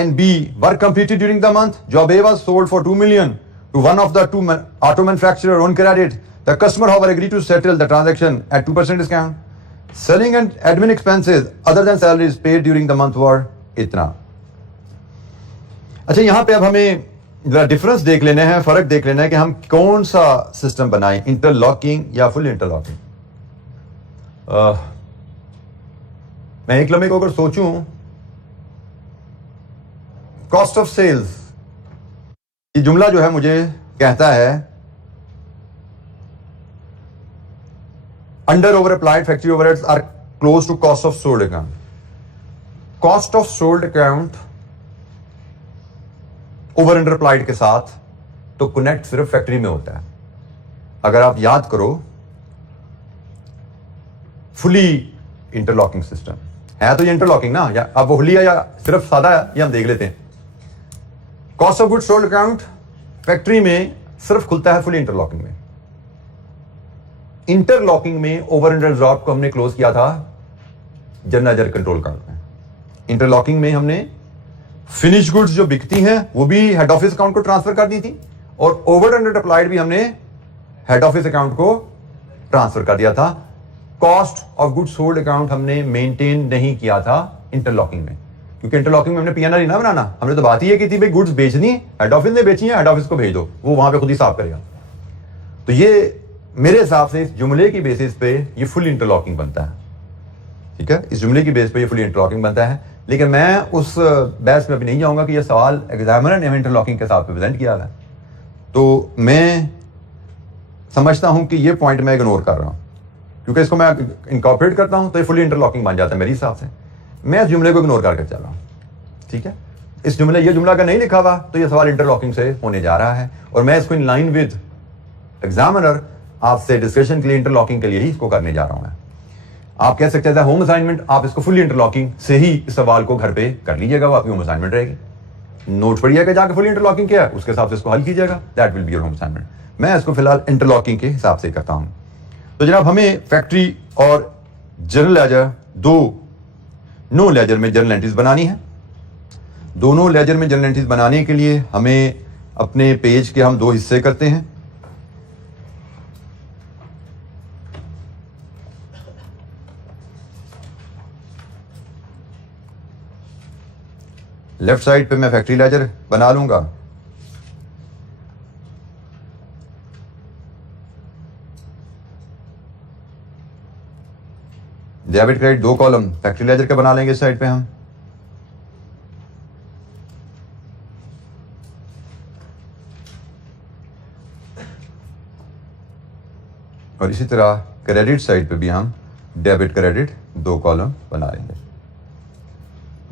and B were completed during the month. Job A was sold for 2 million to one of the two auto manufacturer on credit. The customer, however, agreed to settle the transaction at 2% discount. Selling and admin expenses other than salaries paid during the month were इतना। अच्छा, यहां पे अब हमें जरा difference देख लेना है, फर्क देख लेना है कि हम कौन सा सिस्टम बनाएं, इंटरलॉकिंग या फुल इंटरलॉकिंग। मैं एक लम्हे को अगर सोचूं, कॉस्ट ऑफ सेल्स, ये जुमला जो है मुझे कहता है under over applied factory overheads are close to cost of sold account. Cost of sold account over under applied के साथ तो कनेक्ट सिर्फ फैक्ट्री में होता है। अगर आप याद करो, फुली इंटरलॉकिंग सिस्टम है तो ये इंटरलॉकिंग ना, या अब वो फुली है या सिर्फ सादा है, ये हम देख लेते हैं। Cost of good sold account factory में सिर्फ खुलता है फुली इंटरलॉकिंग में। इंटरलॉकिंग में ओवर अंडर ड्रॉप को हमने क्लोज किया था जनरल लेजर कंट्रोल अकाउंट में। इंटरलॉकिंग में हमने फिनिश गुड्स जो बिकती हैं वो भी हेड ऑफिस अकाउंट को ट्रांसफर कर दी थी, और ओवर अंडर अप्लाइड भी हमने हेड ऑफिस अकाउंट को ट्रांसफर कर दिया था। Cost of goods sold account हमने मेंटेन नहीं किया था इंटरलॉकिंग में, क्योंकि इंटरलॉकिंग में हमने पीएनआर ही ना बनाना, हमने तो बात ही की थी भाई गुड्स बेचनी, हेड ऑफिस ने बेची है, हेड ऑफिस को भेज दो, वो वहां पे खुद ही साफ करेगा। तो ये मेरे हिसाब से इस जुमले की बेसिस पे ये फुल इंटरलॉकिंग बनता है, ठीक है। इस जुमले की बेस पे ये फुल इंटरलॉकिंग बनता है, लेकिन मैं उस बहस में अभी नहीं जाऊंगा कि ये सवाल एग्जामिनर ने इंटरलॉकिंग के साथ प्रेजेंट किया है। तो मैं समझता हूं कि ये पॉइंट मैं इग्नोर कर रहा हूं, क्योंकि इसको मैं इनकॉर्पोरेट करता हूं तो ये फुली इंटरलॉकिंग बन जाता है मेरे हिसाब से। मैं इस जुमले को इग्नोर करके चल रहा हूं। ठीक है, इस जुमले ये जुमला अगर नहीं लिखा हुआ तो ये सवाल इंटरलॉकिंग से होने जा रहा है, और मैं इसको इन लाइन विद एग्जामिनर आपसे डिस्कशन के लिए इंटरलॉकिंग के लिए ही इसको करने जा रहा हूं। आप कह सकते हैं होम असाइनमेंट, आप इसको फुली इंटरलॉकिंग से ही इस सवाल को घर पे कर लीजिएगा, वो आपकी होम असाइनमेंट रहेगी। नोट पढ़िएगा जाकर फुली इंटरलॉकिंग किया है, उसके हिसाब से इसको हल कीजिएगा, that will be your home assignment. मैं इसको फिलहाल इंटरलॉकिंग के हिसाब से करता हूं। तो जनाब हमें फैक्ट्री और जनरल लेजर, दोनों लेजर में जर्नल एंट्रीज बनानी है। दोनों लेजर में जर्नल एंट्रीज बनाने के लिए हमें अपने पेज के हम दो हिस्से करते हैं। लेफ्ट साइड पे मैं फैक्ट्री लेजर बना लूंगा, डेबिट क्रेडिट दो कॉलम फैक्ट्री लेजर के बना लेंगे इस साइड पे हम। और इसी तरह क्रेडिट साइड पे भी हम डेबिट क्रेडिट दो कॉलम बना लेंगे।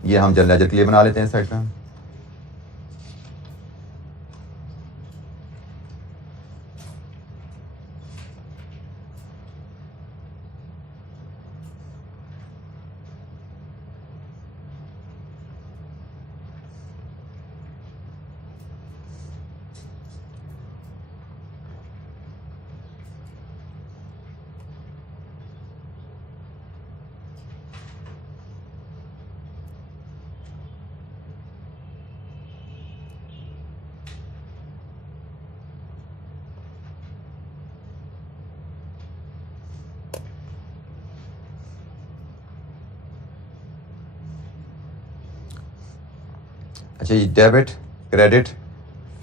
ये हम जनरल लेजर के लिए बना लेते हैं साइड पे हम। अच्छा, ये debit credit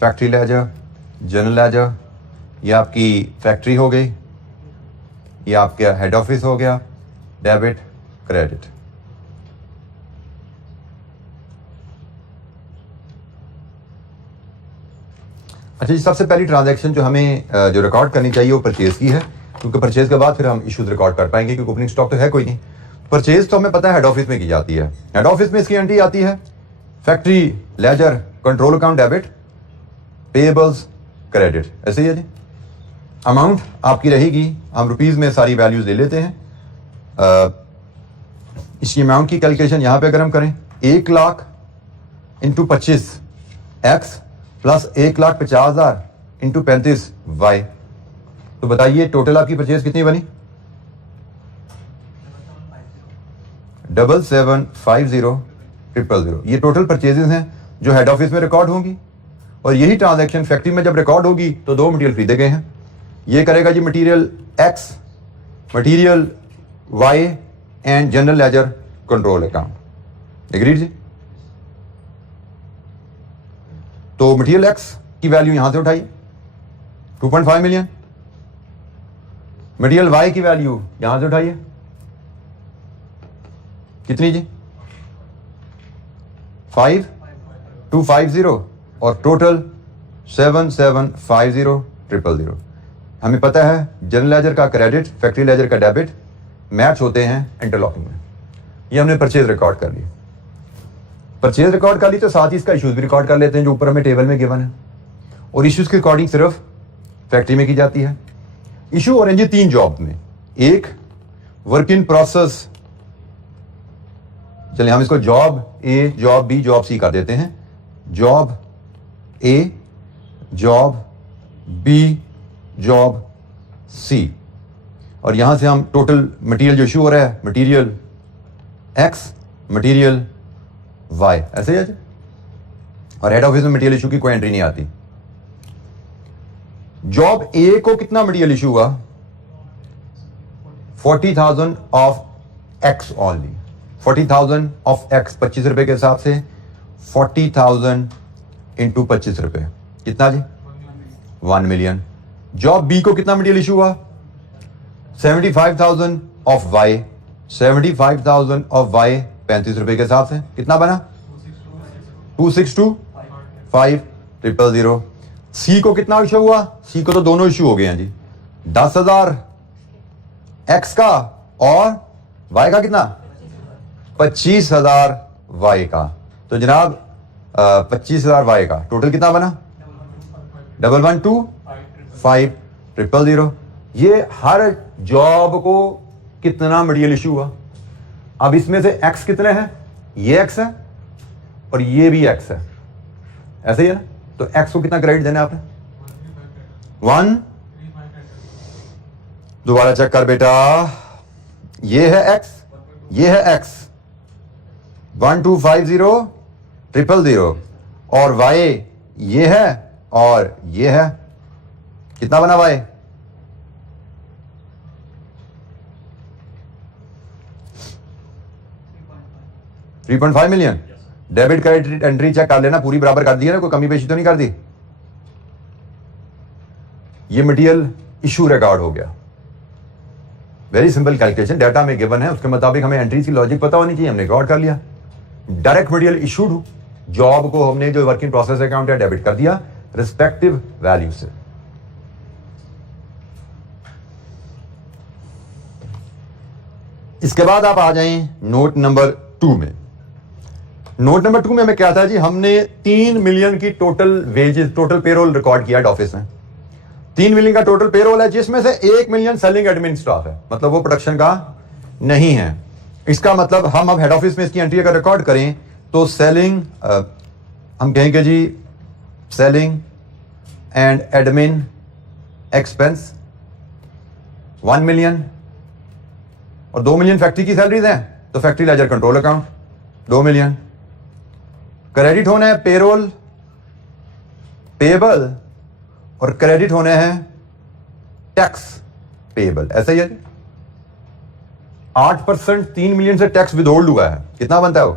factory ledger general ledger, ये आपकी फैक्ट्री हो गई, ये आपका हेड ऑफिस हो गया, डेबिट क्रेडिट। अच्छा जी, सबसे पहली ट्रांजैक्शन जो हमें जो रिकॉर्ड करनी चाहिए वो परचेज की है, क्योंकि परचेज के बाद फिर हम इश्यूज रिकॉर्ड कर पाएंगे, क्योंकि ओपनिंग स्टॉक तो है कोई नहीं। परचेज तो हमें पता है हेड ऑफिस में की जाती है। हेड ऑफिस में इसकी एंट्री आती है factory ledger control account debit, payables credit, ऐसे ही है जी। अमाउंट आपकी रहेगी, हम रुपीज में सारी वैल्यूज ले लेते हैं। इसकी अमाउंट की कैलकुलेशन यहां पे अगर हम करें 1 lakh into 25 X plus 1,50,000 into 35 Y, तो बताइए टोटल आपकी परचेज कितनी बनी? 7750,000। ये टोटल परचेजेस हैं जो हेड ऑफिस में रिकॉर्ड होंगी, और यही ट्रांजैक्शन फैक्ट्री में जब रिकॉर्ड होगी तो दो मटेरियल खरीदे गए हैं। ये करेगा जी material X, material Y and general ledger control account. Agreed जी। तो मटेरियल एक्स की वैल्यू यहां से उठाइए 2.5 मिलियन, मटेरियल वाई की वैल्यू यहां से उठाइए कितनी जी? 5250, और टोटल 7750,000। हमें पता है जनरल लेजर का क्रेडिट फैक्ट्री लेजर का डेबिट मैच होते हैं इंटरलॉकिंग में। ये हमने परचेज रिकॉर्ड कर ली। परचेज रिकॉर्ड कर ली तो साथ ही इसका इश्यूज भी रिकॉर्ड कर लेते हैं जो ऊपर हमें टेबल में गिवन है, और इश्यूज की रिकॉर्डिंग सिर्फ फैक्ट्री में की जाती है। इशू और ये 3 जॉब में, एक वर्क इन प्रोसेस, चलिए हम इसको job A, job B, job सी कर देते हैं। Job A, job B, job सी, और यहां से हम टोटल मटेरियल जो इशू हो रहा है मटेरियल एक्स, मटेरियल वाई, ऐसे ही है। और हेड ऑफिस में मटेरियल इशू की कोई एंट्री नहीं आती। जॉब ए को कितना मटेरियल इशू हुआ? 40,000 of x only. 40,000 of x 25 रुपए के हिसाब से 40,000 इंटू 25 रुपए कितना जी? 1 मिलियन। जॉब बी को कितना मटेरियल इशू हुआ? 75,000 ऑफ वाई। 75,000 ऑफ वाई 35 रुपए के हिसाब से कितना बना? 262,500,000। सी को कितना इशू हुआ? सी को तो दोनों इशू हो गए हैं जी, 10,000 एक्स का और वाई का कितना? 25,000 वाई का। तो जनाब 25,000 वाई का टोटल कितना बना? 112,500,000। ये हर जॉब को कितना मटेरियल इशू हुआ? अब इसमें से एक्स कितने हैं? ये एक्स है और ये भी एक्स है, ऐसे ही है ना? तो एक्स को कितना क्रेडिट देना है आपने? 1। दोबारा चेक कर बेटा, ये है एक्स, ये है एक्स, 1250000 और वाई ये है और ये है, कितना बना Y? 3.5 million. Debit credit entry check कर लेना, पूरी बराबर कर दी है ना, कोई कमी पेशी तो नहीं कर दी? ये मटेरियल इशू रिकॉर्ड हो गया। वेरी सिंपल कैलकुलेशन, डाटा में गिवन है, उसके मुताबिक हमें एंट्रीज की लॉजिक पता होनी चाहिए, हमने रिकॉर्ड कर लिया। डायरेक्ट मटेरियल इशूड, जॉब को हमने जो वर्क इन प्रोसेस अकाउंट है डेबिट कर दिया रिस्पेक्टिव वैल्यू से। इसके बाद आप आ जाएं नोट नंबर 2 में। नोट नंबर 2 में हमें क्या था जी, हमने 3 मिलियन की total wages, total payroll record किया ऑफिस में। 3 मिलियन का टोटल पेरोल है, जिसमें से 1 मिलियन सेलिंग एडमिन स्टाफ है, मतलब वो प्रोडक्शन का नहीं है। इसका मतलब हम अब हेड ऑफिस में इसकी एंट्री अगर रिकॉर्ड करें तो सेलिंग, हम कहेंगे जी selling and admin expense 1 million और 2 मिलियन फैक्ट्री की सैलरीज हैं, तो factory ledger control account 2 million. Credit होना है पेरोल पेएबल और क्रेडिट होने हैं टैक्स पेएबल, ऐसा ही है। 8% 3 मिलियन से टैक्स विदहोल्ड हुआ है, कितना बनता है वो?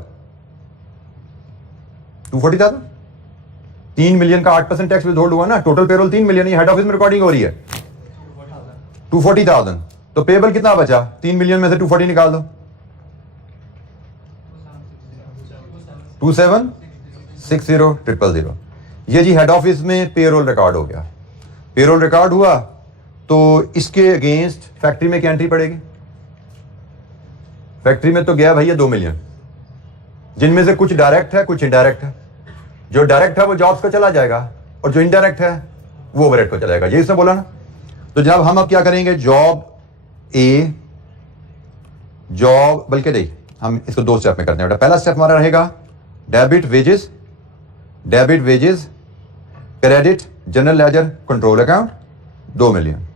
240,000। 3 मिलियन का 8% टैक्स विदहोल्ड हुआ ना, टोटल पेरोल 3 मिलियन, ये हेड ऑफिस में रिकॉर्डिंग हो रही है 240,000। तो पेएबल कितना बचा? 3 मिलियन में से 240 निकाल दो, 2760,000। ये जी हेड ऑफिस में पेरोल रिकॉर्ड हो गया। पेरोल रिकॉर्ड हुआ तो इसके अगेंस्ट फैक्ट्री में क्या एंट्री पड़ेगी? फैक्ट्री में तो गया भैया 2 मिलियन, जिनमें से कुछ डायरेक्ट है कुछ इनडायरेक्ट है। जो डायरेक्ट है वो जॉब्स को चला जाएगा और जो इनडायरेक्ट है वो ओवरहेड को चला जाएगा, यही इसने बोला ना। तो जनाब हम अब क्या करेंगे, जॉब ए, जॉब, बल्कि नहीं, हम इसको 2 स्टेप में करते हैं बेटा। पहला स्टेप हमारा रहेगा debit wages, credit general ledger control account 2 million.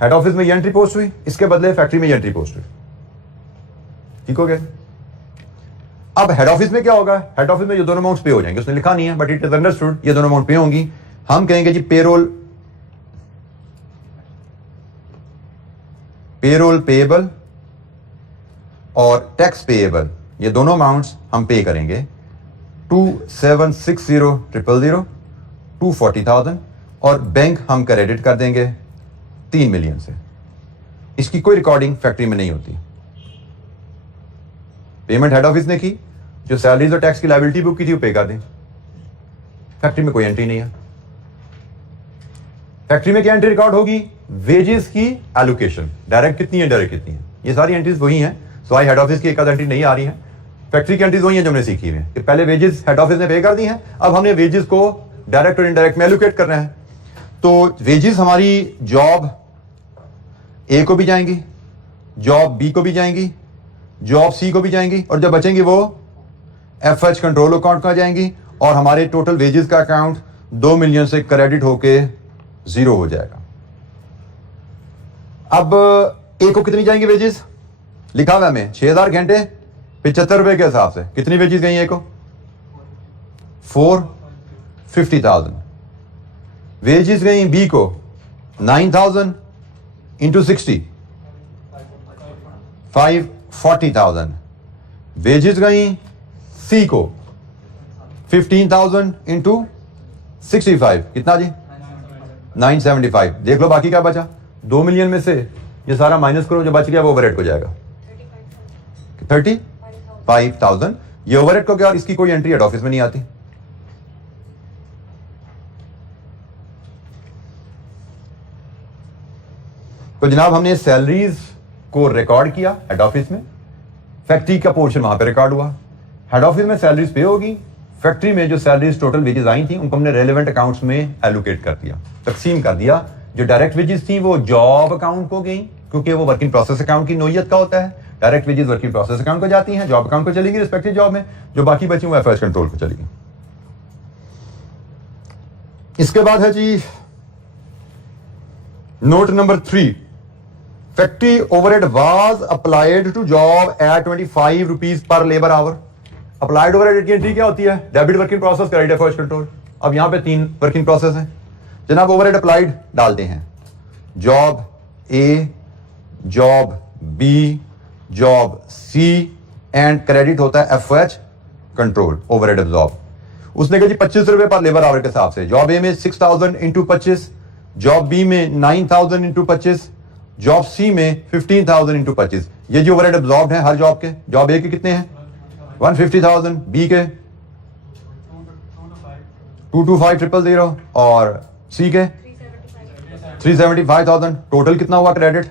Head office में ये एंट्री पोस्ट हुई, इसके बदले फैक्ट्री में ये एंट्री पोस्ट हुई, ठीक हो गया। अब हेड ऑफिस में क्या होगा? हेड ऑफिस में ये दोनों अमाउंट्स पे हो जाएंगे, उसने लिखा नहीं है बट इट इज अंडरस्टूड, ये दोनों अमाउंट पे होंगी। हम कहेंगे जी पेरोल पेएबल और टैक्स पेएबल, ये दोनों अमाउंट्स हम पे करेंगे 2760,000, 240,000 और बैंक हम क्रेडिट कर देंगे 3 मिलियन से। इसकी कोई रिकॉर्डिंग फैक्ट्री में नहीं होती। पेमेंट हेड ऑफिस ने की, जो सैलरीज और टैक्स की लायबिलिटी बुक की थी वो पे कर दी। फैक्ट्री में कोई एंट्री नहीं है। फैक्ट्री में क्या एंट्री रिकॉर्ड होगी? वेजेस की एलोकेशन, डायरेक्ट कितनी है, डायरेक्ट कितनी है, ये सारी एंट्रीज वही हैं। सवाई हेड ऑफिस की एक आध एंट्री नहीं आ रही है। फैक्ट्री की एंट्रीज वही हैं जो हमने सीखी हुई है कि पहले वेजेस हेड ऑफिस ने पे कर दी हैं, अब हमने वेजेस को डायरेक्ट और इनडायरेक्ट में एलोकेट करना है। तो वेजेस हमारी जॉब ए को भी जाएंगी, जॉब बी को भी जाएंगी, जॉब सी को भी जाएंगी और जब बचेंगी वो एफएच कंट्रोल अकाउंट का जाएंगी और हमारे टोटल वेजेस का अकाउंट 2 मिलियन से क्रेडिट होके 0 हो जाएगा। अब ए को कितनी जाएंगी वेजेस? लिखा हुआ हमें 6000 घंटे 75 रुपए के हिसाब से कितनी वेजेस गई ए को? 450,000। वेजेस गई बी को 9,000 इंटू 60 540,000। वेजेस गई सी को 15,000 इंटू 65, कितना जी? 975। देख लो बाकी क्या बचा। 2 मिलियन में से ये सारा माइनस करो, जो बच गया वो ओवरहेड को जाएगा 35,000। ये ओवरहेड को क्या, और इसकी कोई एंट्री हेड ऑफिस में नहीं आती। तो जनाब हमने सैलरीज को रिकॉर्ड किया हेड ऑफिस में, फैक्ट्री का पोर्शन वहां पे रिकॉर्ड हुआ, हेड ऑफिस में सैलरीज पे होगी, फैक्ट्री में जो सैलरीज टोटल वेजेस आई थी उनको हमने रेलेवेंट अकाउंट्स में एलोकेट कर दिया, तकसीम कर दिया। जो डायरेक्ट वेजेस थी वो जॉब अकाउंट को गई, क्योंकि वो वर्किंग प्रोसेस अकाउंट की नोयत का होता है। Direct wages working process account को जाती हैं, जॉब अकाउंट को चलेगी रिस्पेक्टिव जॉब में, जो बाकी बची वो एफएस कंट्रोल को चलेगी। इसके बाद है जी note number 3, factory overhead was applied to job at 25 rupees per labour hour. Applied overhead की एंट्री क्या होती है? Debit working process, credit effort control. अब यहां पे 3 वर्किंग प्रोसेस हैं जनाब। ओवरहेड अप्लाइड डालते हैं job A, job B, job C and credit होता है एफएच कंट्रोल ओवरहेड एब्जॉर्ब। उसने कहा जी 25 रुपए पर लेबर आवर के हिसाब से। जॉब ए में 6000 इंटू 25, जॉब बी में 9000 इंटू 25, जॉब सी में 15000 इंटू 25। ये जो ओवरहेड एब्जॉर्ब है हर जॉब के, जॉब ए के कितने हैं 150,000, बी के 225,000 और सी के 375,000। टोटल कितना हुआ क्रेडिट?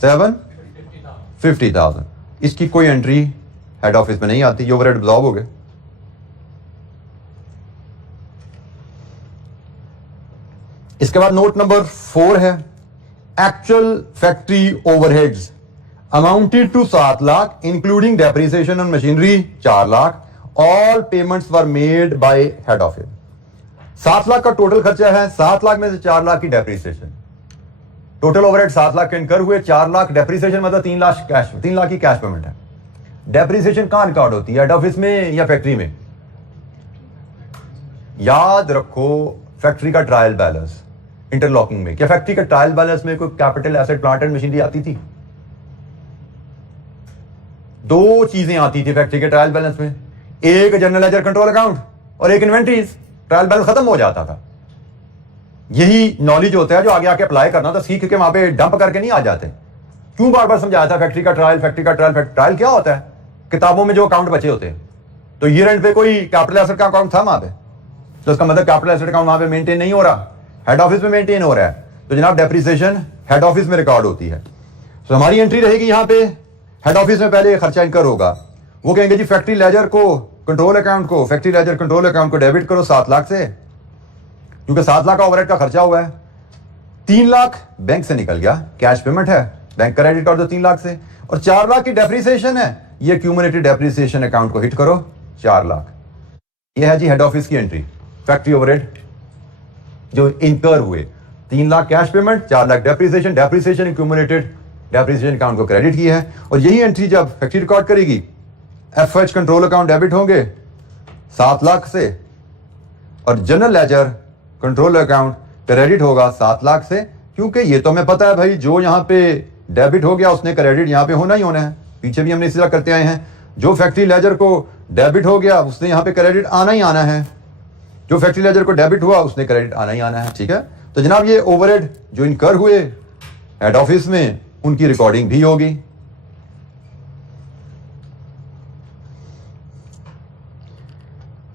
750,000। इसकी कोई एंट्री हेड ऑफिस में नहीं आती, ये ओवरहेड एब्जॉर्ब हो गए। इसके बाद नोट नंबर 4 है actual factory overheads amounted to 7 lakh including depreciation on machinery 4 lakh. All payments were made by head office. 7 lakh का टोटल खर्चा है, 7 लाख में से 4 लाख की डेप्रिसिएशन। टोटल ओवरहेड 7 लाख के इनकर हुए, 4 लाख डेप्रिसिएशन, मतलब 3 लाख कैश, 3 लाख की कैश पेमेंट है। डेप्रिसिएशन कहां रिकॉर्ड होती है, हेड ऑफिस में या फैक्ट्री में? याद रखो फैक्ट्री का ट्रायल बैलेंस इंटरलॉकिंग में। क्या फैक्ट्री का ट्रायल बैलेंस में कोई capital asset plant and machinery आती थी? 2 चीजें आती थी फैक्ट्री के ट्रायल बैलेंस में, एक जनरल लेजर कंट्रोल अकाउंट और एक इन्वेंट्रीज। ट्रायल बैलेंस खत्म हो जाता था। यही नॉलेज होता है जो आगे आके अप्लाई करना था, सीख के वहां पे डंप करके नहीं आ जाते। क्यों बार बार समझाया था फैक्ट्री का ट्रायल, फैक्ट्री का ट्रायल? ट्रायल क्या होता है? किताबों में जो अकाउंट बचे होते हैं, तो ईयर एंड पे कोई कैपिटल एसेट का अकाउंट था वहां पे, तो उसका मतलब कैपिटल एसेट अकाउंट वहां पे मेंटेन नहीं हो रहा, हेड ऑफिस में मेंटेन हो रहा है। तो जनाब डेप्रिसिएशन हेड ऑफिस में रिकॉर्ड होती है। तो हमारी एंट्री रहेगी यहां पे, हेड ऑफिस में पहले खर्चा इनकर होगा। वो कहेंगे जी फैक्ट्री लेजर को कंट्रोल अकाउंट को, फैक्ट्री लेजर कंट्रोल अकाउंट को डेबिट करो 7 लाख से, क्योंकि 7 लाख का ओवरहेड का खर्चा हुआ है। 3 लाख बैंक से निकल गया, कैश पेमेंट है, बैंक का क्रेडिट कर दो 3 लाख से, और 4 लाख की डेप्रिसिएशन है, ये क्यूमुलेटेड डेप्रिसिएशन अकाउंट को हिट करो 4 लाख। ये है जी हेड ऑफिस की एंट्री, फैक्ट्री ओवरहेड जो इनकर हुए। 3 lakh cash payment, 4 lakh depreciation, depreciation cumulated depreciation account को क्रेडिट की है। और यही एंट्री जब फैक्ट्री रिकॉर्ड करेगी, एफएच कंट्रोल अकाउंट डेबिट होंगे 7 लाख से, और general ledger control account credit होगा 7 लाख से, क्योंकि ये तो हमें पता है भाई जो यहां पे डेबिट हो गया उसने क्रेडिट यहां पे होना ही होना है। पीछे भी हमने इसी तरह करते आए हैं, जो फैक्ट्री लेजर को डेबिट हो गया उसने यहां पे क्रेडिट आना ही आना है, जो फैक्ट्री लेजर को डेबिट हुआ उसने क्रेडिट आना ही आना है। ठीक है, तो जनाब ये ओवरहेड जो इनकर हुए हेड ऑफिस में, उनकी रिकॉर्डिंग भी होगी।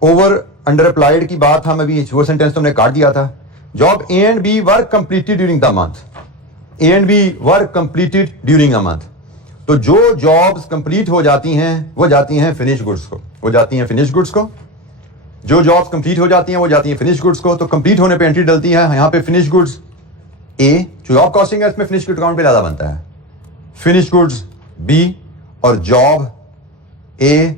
ओवर अंडर अप्लाइड की बात हम अभी वो सेंटेंस तुमने काट दिया था। Job A and B work completed during the month. A and B work completed during a month. तो जो जॉब्स कंप्लीट हो जाती हैं वो जाती हैं फिनिश गुड्स को, वो जाती हैं फिनिश गुड्स को। जो जॉब्स कंप्लीट हो जाती हैं वो जाती हैं फिनिश गुड्स को। तो कंप्लीट होने पे एंट्री डलती है यहां पे फिनिश गुड्स ए, जो जॉब कॉस्टिंग है इसमें फिनिश गुड अकाउंट पे ज्यादा बनता है, फिनिश गुड्स बी, और जॉब ए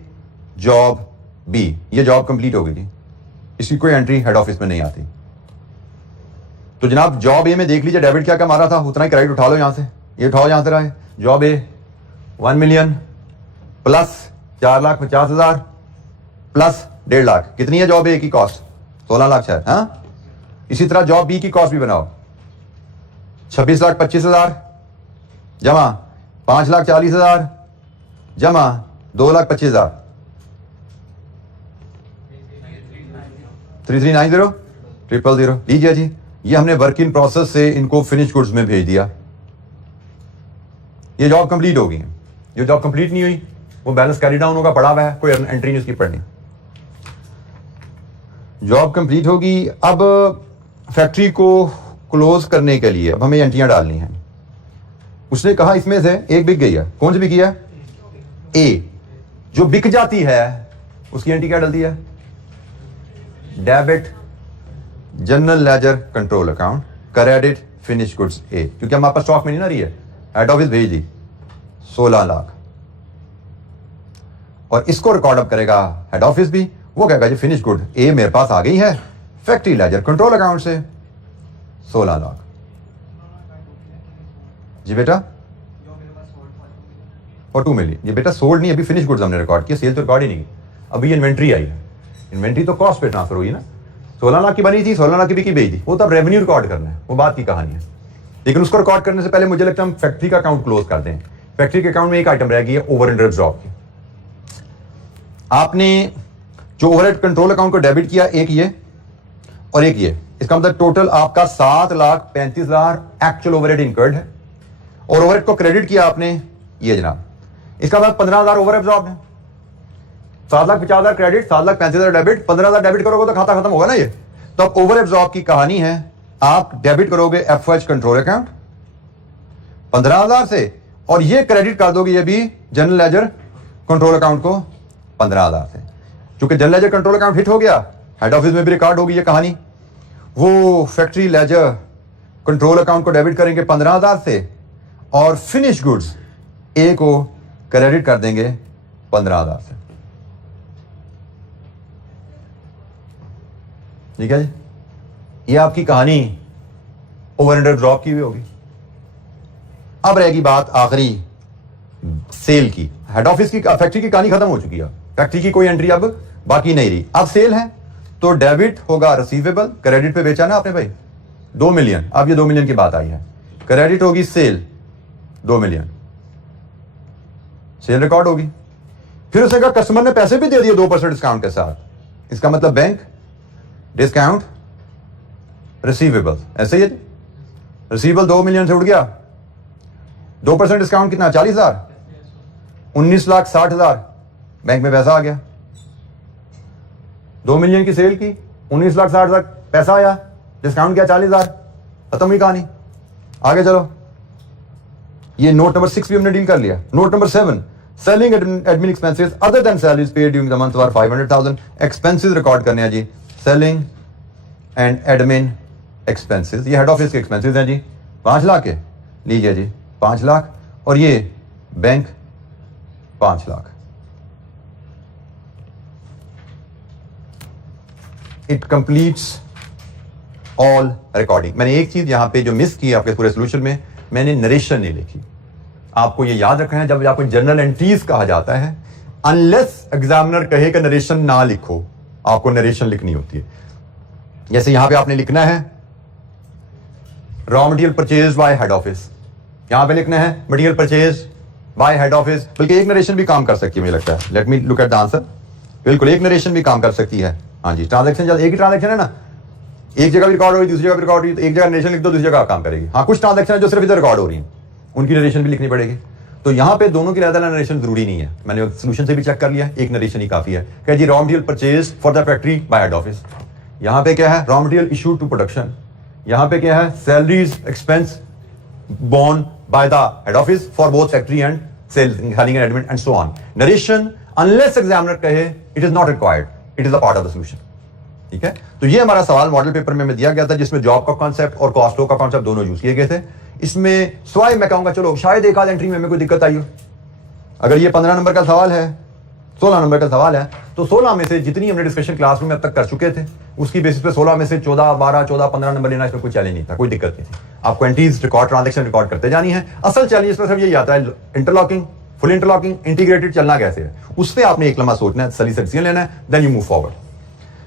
जॉब बी, ये जॉब कंप्लीट हो गई थी, इसकी कोई एंट्री हेड ऑफिस में नहीं आती। तो जनाब जॉब ए में देख लीजिए डेबिट क्या क्या मारा था, उतना ही क्रेडिट उठा लो यहां से, ये उठाओ यहां से रहा है। Job A 1 million plus 4,50,000 plus 1.5 lakh, कितनी है जॉब ए की कॉस्ट? 16 लाख शायद। हाँ, इसी तरह जॉब बी की कॉस्ट भी बनाओ, 26,25,000 जमा 5,40,000 जमा 2,25,000, 3390,000 लीजिए जी। ये हमने वर्क इन प्रोसेस से इनको फिनिश गुड्स में भेज दिया। ये जॉब कंप्लीट होगी, जो जॉब कंप्लीट नहीं हुई वो बैलेंस कैरी डाउन होगा, पड़ा हुआ है, कोई एंट्री नहीं उसकी पड़नी। जॉब कंप्लीट होगी। अब फैक्ट्री को क्लोज करने के लिए अब हमें एंट्रियां डालनी है। उसने कहा इसमें से एक बिक गई है, कौन सी बिकी है? ए। जो बिक जाती है उसकी एंट्री क्या डलती है? Debit general ledger control account, credit finish goods ए, क्योंकि हमारे पास स्टॉक में नहीं ना रही है, हेड ऑफिस भेज दी 16 लाख, और इसको रिकॉर्ड अप करेगा हेड ऑफिस भी। वो कहेगा जी फिनिश गुड ए मेरे पास आ गई है फैक्ट्री लेजर कंट्रोल अकाउंट से 16 लाख। जी बेटा, और 2 मिलियन। ये बेटा सोल्ड नहीं, अभी फिनिश गुड्स हमने रिकॉर्ड किया, सेल तो रिकॉर्ड ही नहीं। अभी इन्वेंट्री आई है, इन्वेंट्री तो कॉस्ट पे ट्रांसफर हुई ना। 16 लाख की बनी थी, 16 लाख की बिकी बेच दी, वो तो अब रेवेन्यू रिकॉर्ड करना है, वो बात की कहानी है। लेकिन उसको रिकॉर्ड करने से पहले मुझे लगता है हम फैक्ट्री का अकाउंट क्लोज कर दें। फैक्ट्री के अकाउंट में एक आइटम रह गई है ओवर एंड ड्रॉप की। आपने जो ओवरहेड कंट्रोल अकाउंट को डेबिट किया, एक ये और एक ये, इसका मतलब टोटल आपका 7,35,000 एक्चुअल ओवरहेड इनकर्ड है, और ओवरहेड को क्रेडिट किया आपने ये जनाब, इसका मतलब 15,000 ओवर एब्जॉर्ब है। 7,50,000 क्रेडिट, 7,35,000 डेबिट, 15,000 डेबिट करोगे तो खाता खत्म होगा ना ये। तो अब ओवर एब्जॉर्ब की कहानी है, आप डेबिट करोगे एफओएच कंट्रोल अकाउंट 15,000 से, और ये क्रेडिट कर दोगे ये भी जनरल लेजर कंट्रोल अकाउंट को 15,000 से। क्योंकि general ledger control account hit हो गया, हेड ऑफिस में भी रिकॉर्ड होगी ये कहानी। वो फैक्ट्री लेजर कंट्रोल अकाउंट को डेबिट करेंगे 15,000 से, और फिनिश गुड्स ए को क्रेडिट कर देंगे 15,000 से। ठीक है जी, ये आपकी कहानी ओवर अंडर ड्रॉप की भी होगी। अब रहेगी बात आखिरी सेल की। हेड ऑफिस की फैक्ट्री की कहानी खत्म हो चुकी है, फैक्ट्री की कोई एंट्री अब बाकी नहीं रही। अब सेल है तो डेबिट होगा रिसीवेबल, क्रेडिट पे बेचा ना आपने भाई 2 मिलियन, अब ये 2 मिलियन की बात आई है, क्रेडिट होगी सेल 2 मिलियन, सेल रिकॉर्ड होगी। फिर उसने कहा कस्टमर ने पैसे भी दे दिए 2% डिस्काउंट के साथ, इसका मतलब बैंक डिस्काउंट रिसीवेबल, ऐसे ही रिसीवेबल 2 मिलियन से उड़ गया, 2% डिस्काउंट कितना 40,000, 19,60,000 बैंक में पैसा आ गया। 2 मिलियन की सेल की, 19,60,000 पैसा आया, डिस्काउंट किया 40,000, खत्म हुई कहानी। आगे चलो, ये नोट नंबर 6 भी हमने डील कर लिया। Note number 7, selling admin expenses other than salaries paid during the month were 500,000। Expenses record करने हैं जी, सेलिंग एंड एडमिन एक्सपेंसेस, ये हेड ऑफिस के एक्सपेंसेस हैं जी 5 लाख के, लीजिए जी 5 लाख, और ये bank 5 lakh. It completes all recording. मैंने एक चीज यहां पे जो मिस की आपके पूरे सोल्यूशन में, मैंने नरेशन नहीं लिखी। आपको ये याद रखना है, जब आपको जर्नल एंट्रीज कहा जाता है, अनलेस एग्जामिनर कहे कि नरेशन ना लिखो, आपको नरेशन लिखनी होती है। जैसे यहां पे आपने लिखना है raw material purchase by head office, यहां पे लिखना है material purchase by head office. बल्कि एक नरेशन भी काम कर सकती है मुझे लगता है, let me look at the answer. बिल्कुल एक नरेशन भी काम कर सकती है। हाँ जी, ट्रांजैक्शन एक ही ट्रांजैक्शन है ना, एक जगह भी रिकॉर्ड हो रही, दूसरी जगह भी रिकॉर्ड हो रही, तो एक जगह नरेशन लिख दो, दूसरी जगह काम करेगी। हाँ, कुछ ट्रांजैक्शन है जो सिर्फ इधर रिकॉर्ड हो रही है, उनकी नरेशन भी लिखनी पड़ेगी। तो यहाँ पे दोनों की ज्यादा नरेशन जरूरी नहीं है, मैंने सोल्यूशन से भी चेक कर लिया, एक नरेशन ही काफी है। क्या जी, raw material purchase for the factory by head office, यहाँ पे क्या है, raw material issued to production, यहाँ पे क्या है, salaries expense borne by the head office for both factory and selling and admin and so on. Narration, unless examiner कहे, it is not required, it is a part of the solution. ठीक है, तो ये हमारा सवाल model paper में दिया गया था, जिसमें जॉब का कॉन्सेप्ट और कॉस्ट फ्लो का कॉन्सेप्ट दोनों यूज किए गए थे। इसमें स्वाय मैं कहूंगा चलो शायद एक आध एंट्री में कोई दिक्कत आई हो। अगर ये 15 नंबर का सवाल है, 16 नंबर का सवाल है, तो 16 में से जितनी हमने डिस्कशन क्लासरूम में अब तक कर चुके थे, उसकी बेसिस पे 16 में से 14, 12, 14, 15 नंबर लेना, इसमें कोई चैलेंज नहीं था, कोई दिक्कत नहीं थी। आपको एंट्रीज रिकॉर्ड, ट्रांजैक्शन रिकॉर्ड करते जानी है। असल चैलेंज इसमें सब यही आता है, इंटरलॉकिंग, फुल इंटरलॉकिंग, इंटीग्रेटेड चलना कैसे है, उस पर आपने एक लम्हा सोचना है, सली से लेना है, देन यू मूव फॉरवर्ड।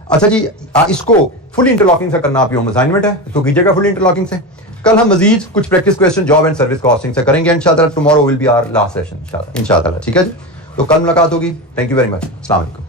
अच्छा जी, इसको फुल इंटरलॉकिंग से करना आपकी होम असाइनमेंट है, इसको कीजिएगा फुल इंटरलॉकिंग से। कल हम मजीद कुछ practice question job and service costing से करेंगे इंशाल्लाह। Tomorrow will be our last session इंशाल्लाह। ठीक है जी, तो कल मुलाकात होगी। थैंक यू वेरी मच, अस्सलाम वालेकुम।